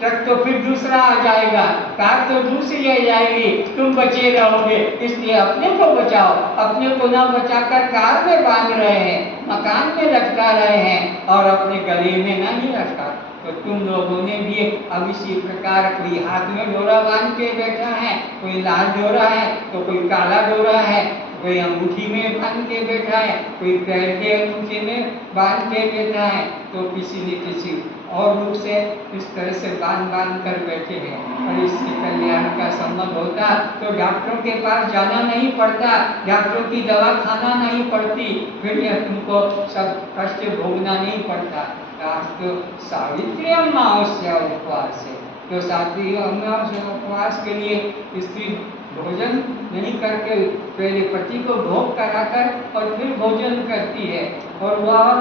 ट्रक तो फिर दूसरा आ जाएगा, कार तो दूसरी आ जाएगी, तुम बचे रहोगे। इसलिए अपने को बचाओ। अपने को ना बचाकर कार में बांध रहे हैं, मकान में लटका रहे हैं और अपने गले में नहीं लटका। तो तुम लोगों ने भी अब इसी प्रकार कोई हाथ में डोरा बांध के बैठा है, कोई लाल डोरा है तो कोई काला डोरा है, कोई अंगूठी में बांध के बैठा है, कोई पैर के अंगूठी में बांध के बैठा है, तो किसी न किसी और रूप से इस तरह से बांध कर बैठे हैं। और इससे कल्याण का संबंध होता तो डॉक्टरों के पास जाना नहीं पड़ता, डॉक्टरों की दवा खाना नहीं पड़ती, फिर यह तुमको सब कष्ट भोगना नहीं पड़ता। आज तो सावित्री अमावस्या उपवास है, तो सात्विक अमावस्या उपवास के लिए स्त्री भोजन नहीं करके पहले पति को भोग कराकर और फिर भोजन करती है। और वह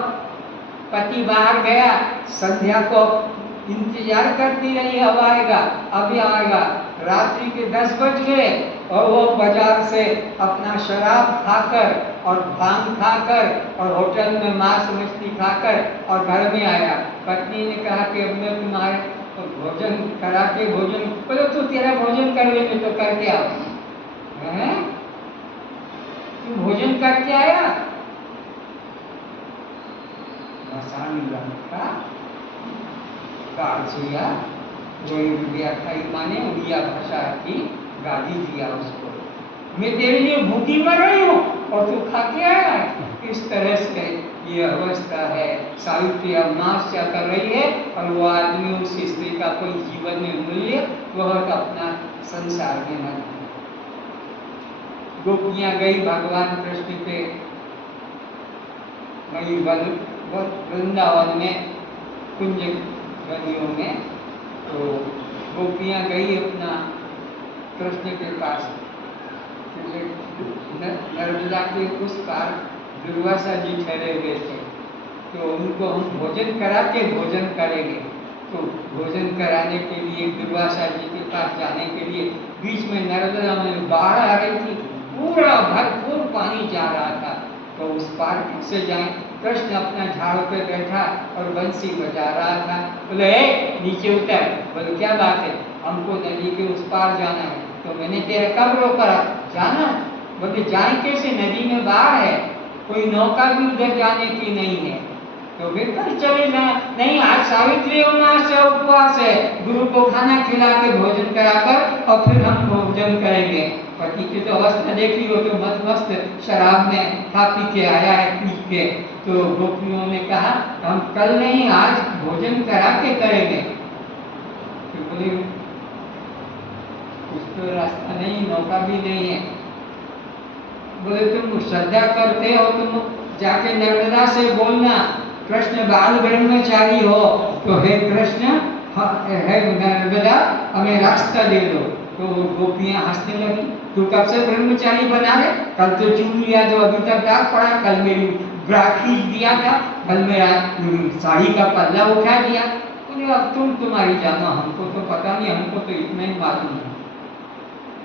पति बाहर गया, संध्या को इंतजार करती रही, अब आएगा अभी आएगा। रात्रि के 10 बज गए और वो बाजार से अपना शराब खाकर और भांग खाकर और होटल में मांस मछली खाकर और घर में आया। पत्नी ने कहा कि अब मैं तुम्हारे भोजन करा के भोजन, बोले तू तेरा भोजन कर ले, तो करके आओ। हैं? तू भोजन करके आया? माने उड़िया भाषा की गाली दिया उसको, मैं तेरे लिए भूखी मर रही हूँ और तू खा के आया है। इस तरह से ये अवस्था है। सावित्री अमावस्या कर रही है और वो आदमी उस स्त्री का कोई जीवन में मूल्य वह अपना संसार में न। गोपियां गई भगवान कृष्ण के वृंदावन में कुंज गलियों में, तो गोपियां गई अपना कृष्ण के पास। नर्मदा के उस पार दुर्वासा जी ठहरे हुए थे, तो उनको हम भोजन करा के भोजन करेंगे। तो भोजन कराने के लिए दुर्वासा जी के पास जाने के लिए बीच में नर्मदा में बाढ़ आ रही थी, पूरा भरपूर पानी जा रहा था। तो उस पार कैसे जाएं? कृष्ण अपना झाड़ू पे बैठा और बंसी बजा रहा था। बोले नीचे उतर। बोले क्या बात है? हमको नदी के उस पार जाना है। तो मैंने तेरा कब रोका? जाना। बोले जाए कैसे? नदी में बाढ़ है, कोई नौका भी उधर जाने की नहीं है। तो फिर कल चले जाए। नहीं, आज सावित्री अमावस्या उपवास है, गुरु को खाना खिला के भोजन कराकर और फिर हम भोजन करेंगे। पति की तो अवस्था देख ली, हो तो मस्त मस्त शराब में खा पी के आया है, पी के। तो गोपियों ने कहा हम कल नहीं आज भोजन करा के करेंगे। तो बोले कुछ तो रास्ता नहीं, नौका भी नहीं है। बोले तुम श्रद्धा करते हो, तुम जाके नर्मदा से बोलना कृष्ण बाल ब्रह्मचारी हो, तो हे कृष्ण है नर्मदा हमें रास्ता दे दो। तो गोपियां हंसने लगी, तू कब से ब्रह्मचारी बना है? कल तो चूम लिया जो अभी तक दाग पड़ा, कल मेरी ब्रा खींच दिया था, कल मेरा साड़ी का पल्ला उठा दिया। बोले अब तुम्हारी जानो, हमको तो पता नहीं, हमको तो इतना ही मालूम है।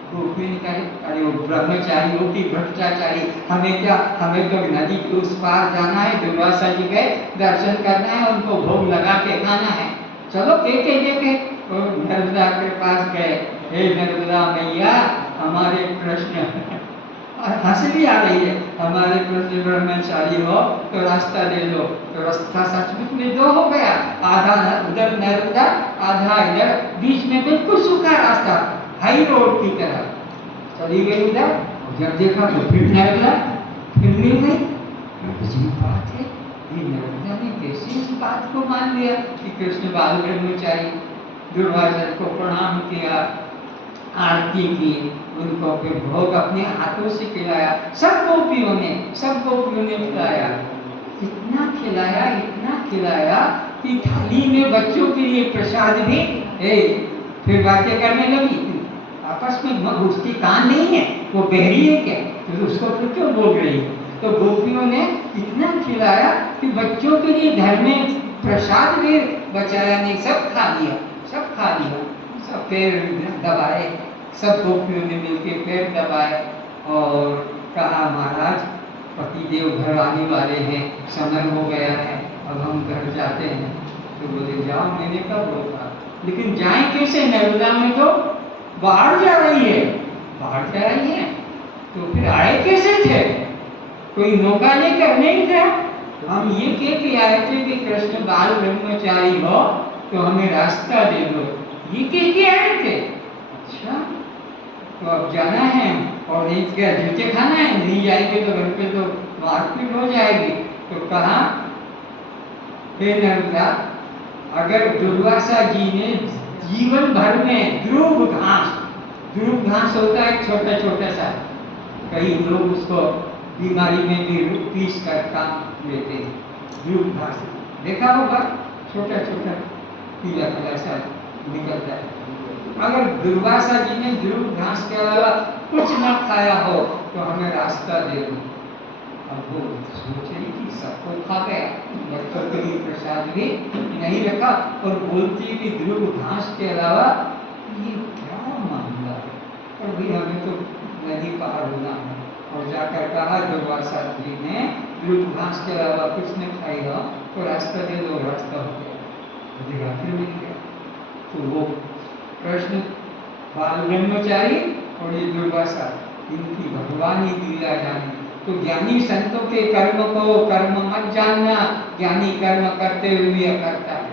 गोपी ने कहा अरे वो ब्रह्मचारी हो कि भ्रष्टाचारी, हमें क्या, हमें तो नदी के उस पार जाना है, दुर्वासा जी गए दर्शन करना है, उनको भोग लगा के खाना है। चलो देखे देखे। तो नर्मदा के पास गए, हे नर्मदा मैया हमारे कृष्ण हंसी आ रही है, हमारे कृष्ण ब्रह्मचारी हो तो रास्ता दे दो। तो रास्ता सचमुच में दो हो गया, आधा उधर नर्मदा आधा इधर, बीच में बिल्कुल सूखा रास्ता, हाई रोड की तरह चली गई उधर। जब देखा तो फिर नर्मदा फिर मिल गई। अजीब बात है, ये नर्मदा ने कैसे इस बात को मान लिया कि कृष्ण बाल ब्रह्मचारी। दुर्वासा को प्रणाम किया, आरती की, उनको फिर भोग अपने हाथों से खिलाया। सब गोपियों ने खिलाया, इतना खिलाया कि थाली में बच्चों के लिए प्रसाद भी। फिर बातें करने लगी आपस में, उसकी कान नहीं है, वो बहरी है क्या, तो उसको फिर क्यों बोल रही है? तो गोपियों ने इतना खिलाया कि बच्चों के लिए घर में प्रसाद भी बचाया नहीं, सब खा लिया। सब पैर दबाए, सब गोपियों ने मिलकर पैर दबाए और कहा महाराज पतिदेव घर आने वाले हैं, समय हो गया है, अब हम घर जाते हैं। तो बोले जाओ, मैंने कब रोका, लेकिन जाए कैसे? नर्मदा में तो बाढ़ जा रही है, तो फिर आए कैसे थे? कोई नौका लेकर नहीं था। हम ये कह के आए थे कि कृष्ण बाल ब्रह्मचारी हो तो हमें रास्ता दे दो, ये कह के आए थे। अच्छा, तो अब जाना है और जूते खाना है, नहीं जाएंगे तो घर पे तो मारपीट हो जाएगी। तो कहा हे नर्मदा, अगर दुर्वासा जी ने जीवन भर में ध्रुव घास होता है छोटा छोटा सा, कई लोग उसको बीमारी में भी पीस कर काम लेते हैं, ध्रुव घास देखा होगा, छोटा छोटा पीला सा निकलता है। अगर दुर्वासा जी ने ध्रुव घास के अलावा कुछ न खाया हो तो हमें रास्ता दे दो। अब वो सोच रही थी सबको खा गया, बच्चों के लिए प्रसाद भी नहीं रखा और बोलती कि ध्रुव घास के अलावा ये क्या मामला है, और भी हमें तो नदी पार होना है। और जाकर कहा दुर्वासा जी ने ध्रुव घास के अलावा कुछ न खाई हो तो रास्ता दे दो, रास्ता हो गया, देखा फिर मिल गया। तो वो कृष्ण बाल ब्रह्मचारी और ये दुर्वासा, इनकी भगवान ही लीला जानी। तो ज्ञानी संतों के कर्म को कर्म मत जानना, ज्ञानी कर्म करते हुए भी अकर्ता है।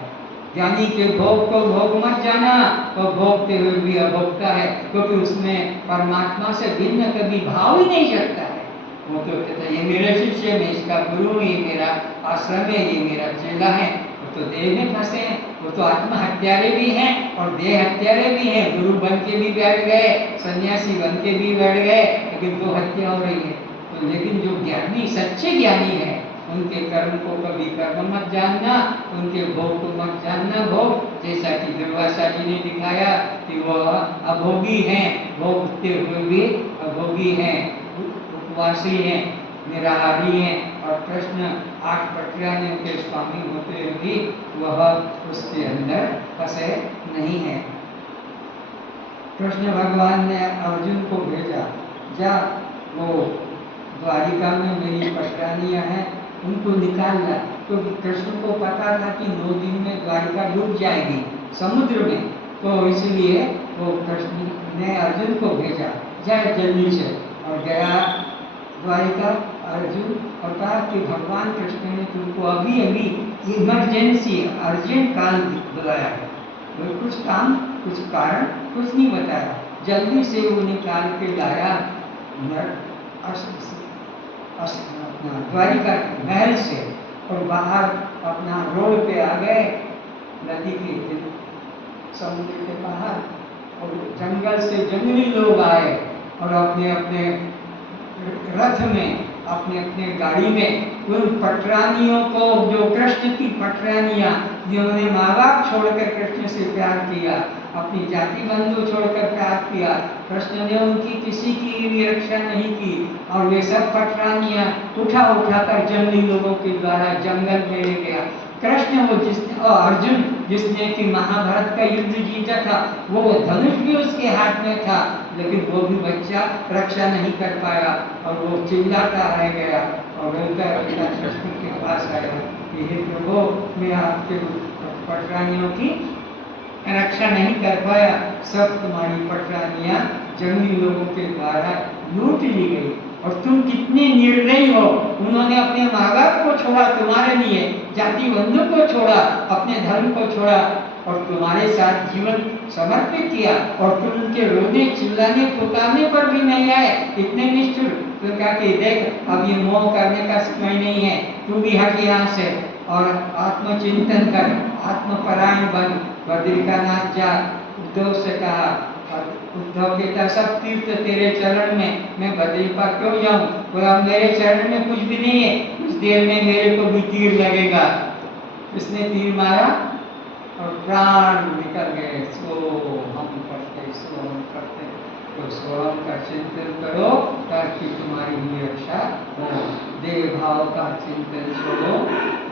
ज्ञानी के भोग को भोग मत जाना, तो भोगते हुए भी अभोक्ता है, क्योंकि उसमें परमात्मा से भिन्न कभी भाव ही नहीं सकता है। वो तो कहता है ये मेरा शिष्य, मैं इसका गुरु, ये मेरा आश्रम है, ये मेरा चेला है। वो तो देह में फंसे हैं, वो तो आत्मा हत्यारे भी हैं और देह हत्यारे भी हैं। गुरु बन के भी बैठ गए, सन्यासी बन के भी बैठ गए, लेकिन दो हत्या हो रही है। तो लेकिन जो ज्ञानी सच्चे ज्ञानी है, उनके कर्म को कभी कर्म मत जानना, उनके भोग को मत जानना भोग। जैसा कि दुर्वासा जी ने दिखाया कि वह अभोगी हैं, भोगते हुए भी अभोगी हैं, उपवासी हैं, निराहारी हैं। और कृष्ण 8 पटरानियों के स्वामी होते हुए भी वह उसके अंदर फंसे नहीं है। कृष्ण भगवान ने अर्जुन को भेजा, जा वो द्वारिका में मेरी पटरानियां हैं, उनको निकाल ला। तो कृष्ण को पता था कि 9 दिन में द्वारिका डूब जाएगी समुद्र में, तो इसलिए वो कृष्ण ने अर्जुन को भेजा, जाए जल्दी से। और गया द्वारिका अर्जुन और कहा कि भगवान कृष्ण ने तुमको अभी अभी इमरजेंसी अर्जेंट काल बुलाया है, तो कुछ काम, कुछ कारण कुछ नहीं बताया, जल्दी से वो निकाल के लाया द्वारिका महल से। और बाहर अपना रोड पे आ गए, नदी के समुद्र के बाहर, और जंगल से जंगली लोग आए और अपने अपने रथ में, अपने अपने गाड़ी में उन पटरानियों को, जो कृष्ण की पटरानियां, जिन्होंने माँ बाप छोड़कर कृष्ण से प्यार किया, अपनी जाति बंधु छोड़कर प्यार किया, कृष्ण ने उनकी किसी की भी रक्षा नहीं की। और वे सब पटरानियां उठा कर जंगली लोगों के द्वारा जंगल में ले गया। कृष्ण वो अर्जुन जिसने कि महाभारत का युद्ध जीता था, वो धनुष भी उसके हाथ में था, लेकिन वो भी बच्चा रक्षा नहीं कर पाया और वो चिल्लाता रह गया और रोता रोता कृष्ण के पास आया कि हे प्रभु, मैं आपके पटरानियों की रक्षा नहीं कर पाया, सब तुम्हारी पटरानियां जंगली लोगों के द्वारा लूट ली गई। और तुम कितने निर्दयी हो, उन्होंने अपने माँ बाप को छोड़ा तुम्हारे लिए, जाति बंधु को छोड़ा, अपने धर्म को छोड़ा और तुम्हारे साथ जीवन समर्पित किया, और तुम उनके रोने चिल्लाने पुकारने पर भी नहीं आए, इतने निष्ठुर। तो कहा कि देख, अब ये मोह करने का समय नहीं है, तू भी हट यहाँ से और आत्मचिंतन कर, आत्मपरायण बन, बद्रिकानाथ जा। उद्धव से कहा, उद्धव कहता सब तीर्थ तेरे चरण में, मैं बद्रिका क्यों जाऊं, बोला मेरे चरण में कुछ भी नहीं है, कुछ देर में मेरे को भी तीर लगेगा। इसने तीर मारा और प्राण निकल गए। सो हम करते तो स्वयं का चिंतन करो ताकि तुम्हारी भी रक्षा हो। देव भाव का चिंतन छोड़ो,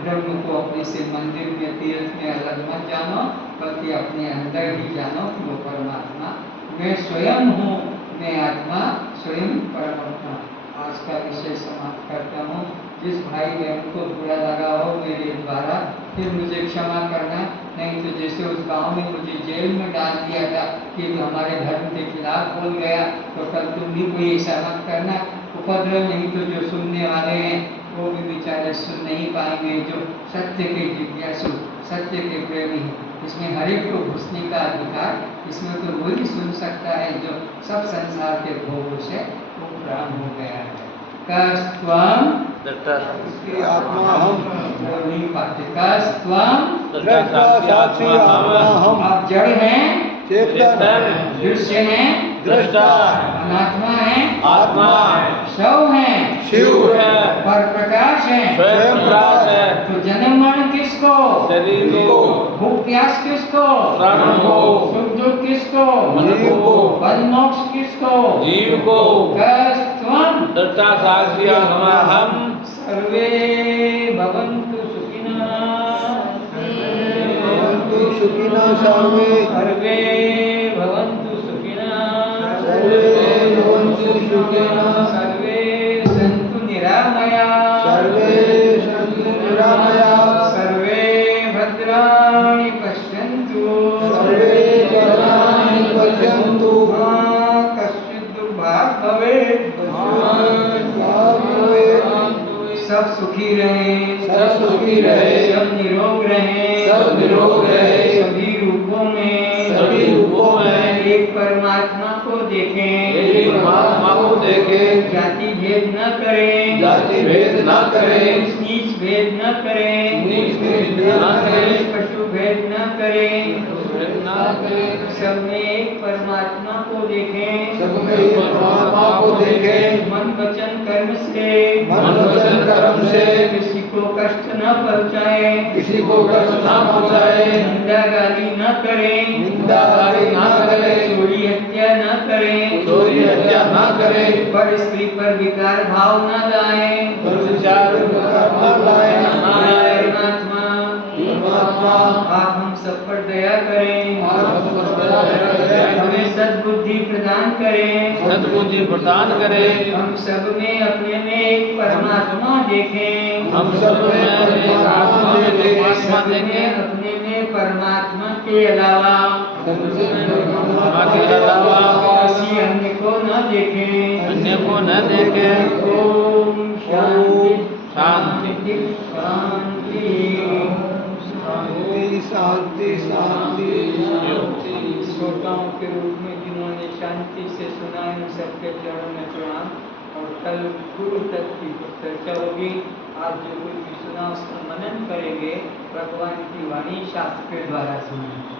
ब्रह्म को अपने से मंदिर में, तीर्थ में अलग मत जानो, बल्कि अपने अंदर ही जानो कि वो परमात्मा मैं स्वयं हूँ, मैं आत्मा स्वयं परमात्मा। आज का विषय समाप्त करता हूँ। जिस भाई बहन को बुरा लगा हो मेरे द्वारा, फिर मुझे क्षमा करना, नहीं तो जैसे उस गांव में मुझे जेल में डाल दिया था कि तो हमारे धर्म के खिलाफ बोल गया, तो कल तुम भी कोई ऐसा मत करना। उपद्रव नहीं तो जो सुनने वाले हैं वो भी बेचारे सुन नहीं पाएंगे, जो सत्य के जिज्ञासु, सत्य के प्रेमी हैं। इसमें हर एक को घुसने का अधिकार, इसमें तो वही सुन सकता है जो सब संसार के भोगों से उपराम हो गया है। कस्त्वम इसकी आत्मा हम, नहीं पाते, कस्त्वम दृष्टा साक्षी आत्मा हम, आप जड़ हैं, चेतन दृश्य हैं, दृष्टा अनात्मा हैं, आत्मा शव हैं, शिव है, पर प्रकाश हैं, स्वयं प्रकाश है। तो जन्म मरण किसको? शरीर को, भूख प्यास किसको, प्राण को, सुख दुख किसको, मन को, बल मोक्ष किसको, जीव को, कस्त्वं दृष्टा साक्षी आत्मा हम, सर्वे भवन्तु सुखिनः, भवन्तु सुखिनः सर्वे, सर्वे भवन्तु सुखिनः, सर्वे भवन्तु सुखिनः, सर्वे सन्तु निरामयाः, सर्वे सन्तु निरामयाः, सर्वे भद्राणि पश्यन्तु, सर्वे भद्राणि पश्यन्तु, मा कश्चित् दुर्भाग् भवेत्, सब सुखी रहे, सब सुखी रहे, सब निरोग रहे, सब निरोग रहे, सभी रूपों में, सभी रूपों में एक परमात्मा को देखें, एक परमात्मा को देखें, जाति भेद न करें, जाति भेद न करें, नीच भेद न करें, नीच भेद न करें, पशु भेद न करें, भेद न करें, सब में एक परमात्मा को देखें, सब में एक परमात्मा को देखें, मन वचन कर्म से, मन वचन कर्म से किसी को कष्ट न पहुँचाए, किसी को कष्ट न पहुँचाए, निंदा गाली न करें, निंदा गाली न करें, चोरी हत्या न करें, चोरी हत्या न करें, पर स्त्री पर विकार भाव न लाएं, विचार न लाएं, परमात्मा परमात्मा आप हम सब पर दया करें, आप हमें सद्बुद्धि प्रदान करें, सद्बुद्धि प्रदान करें, हम सब में अपने में एक परमात्मा देखें, हम सब में एक आत्मा में परमात्मा सब में देखें, अपने में परमात्मा के अलावा परमात्मा के अलावा किसी अन्य को न देखें, अन्य को न देखें। ओम शांति शांति। शांति शांति शांति शांति। श्रोताओं के रूप में जिन्होंने शांति से सुना इन सबके चरणों में प्रणाम। और कल गुरु तत्व की चर्चा होगी। आज जो कुछ भी सुना उसका मनन करेंगे, भगवान की वाणी शास्त्र के द्वारा सुनेंगे।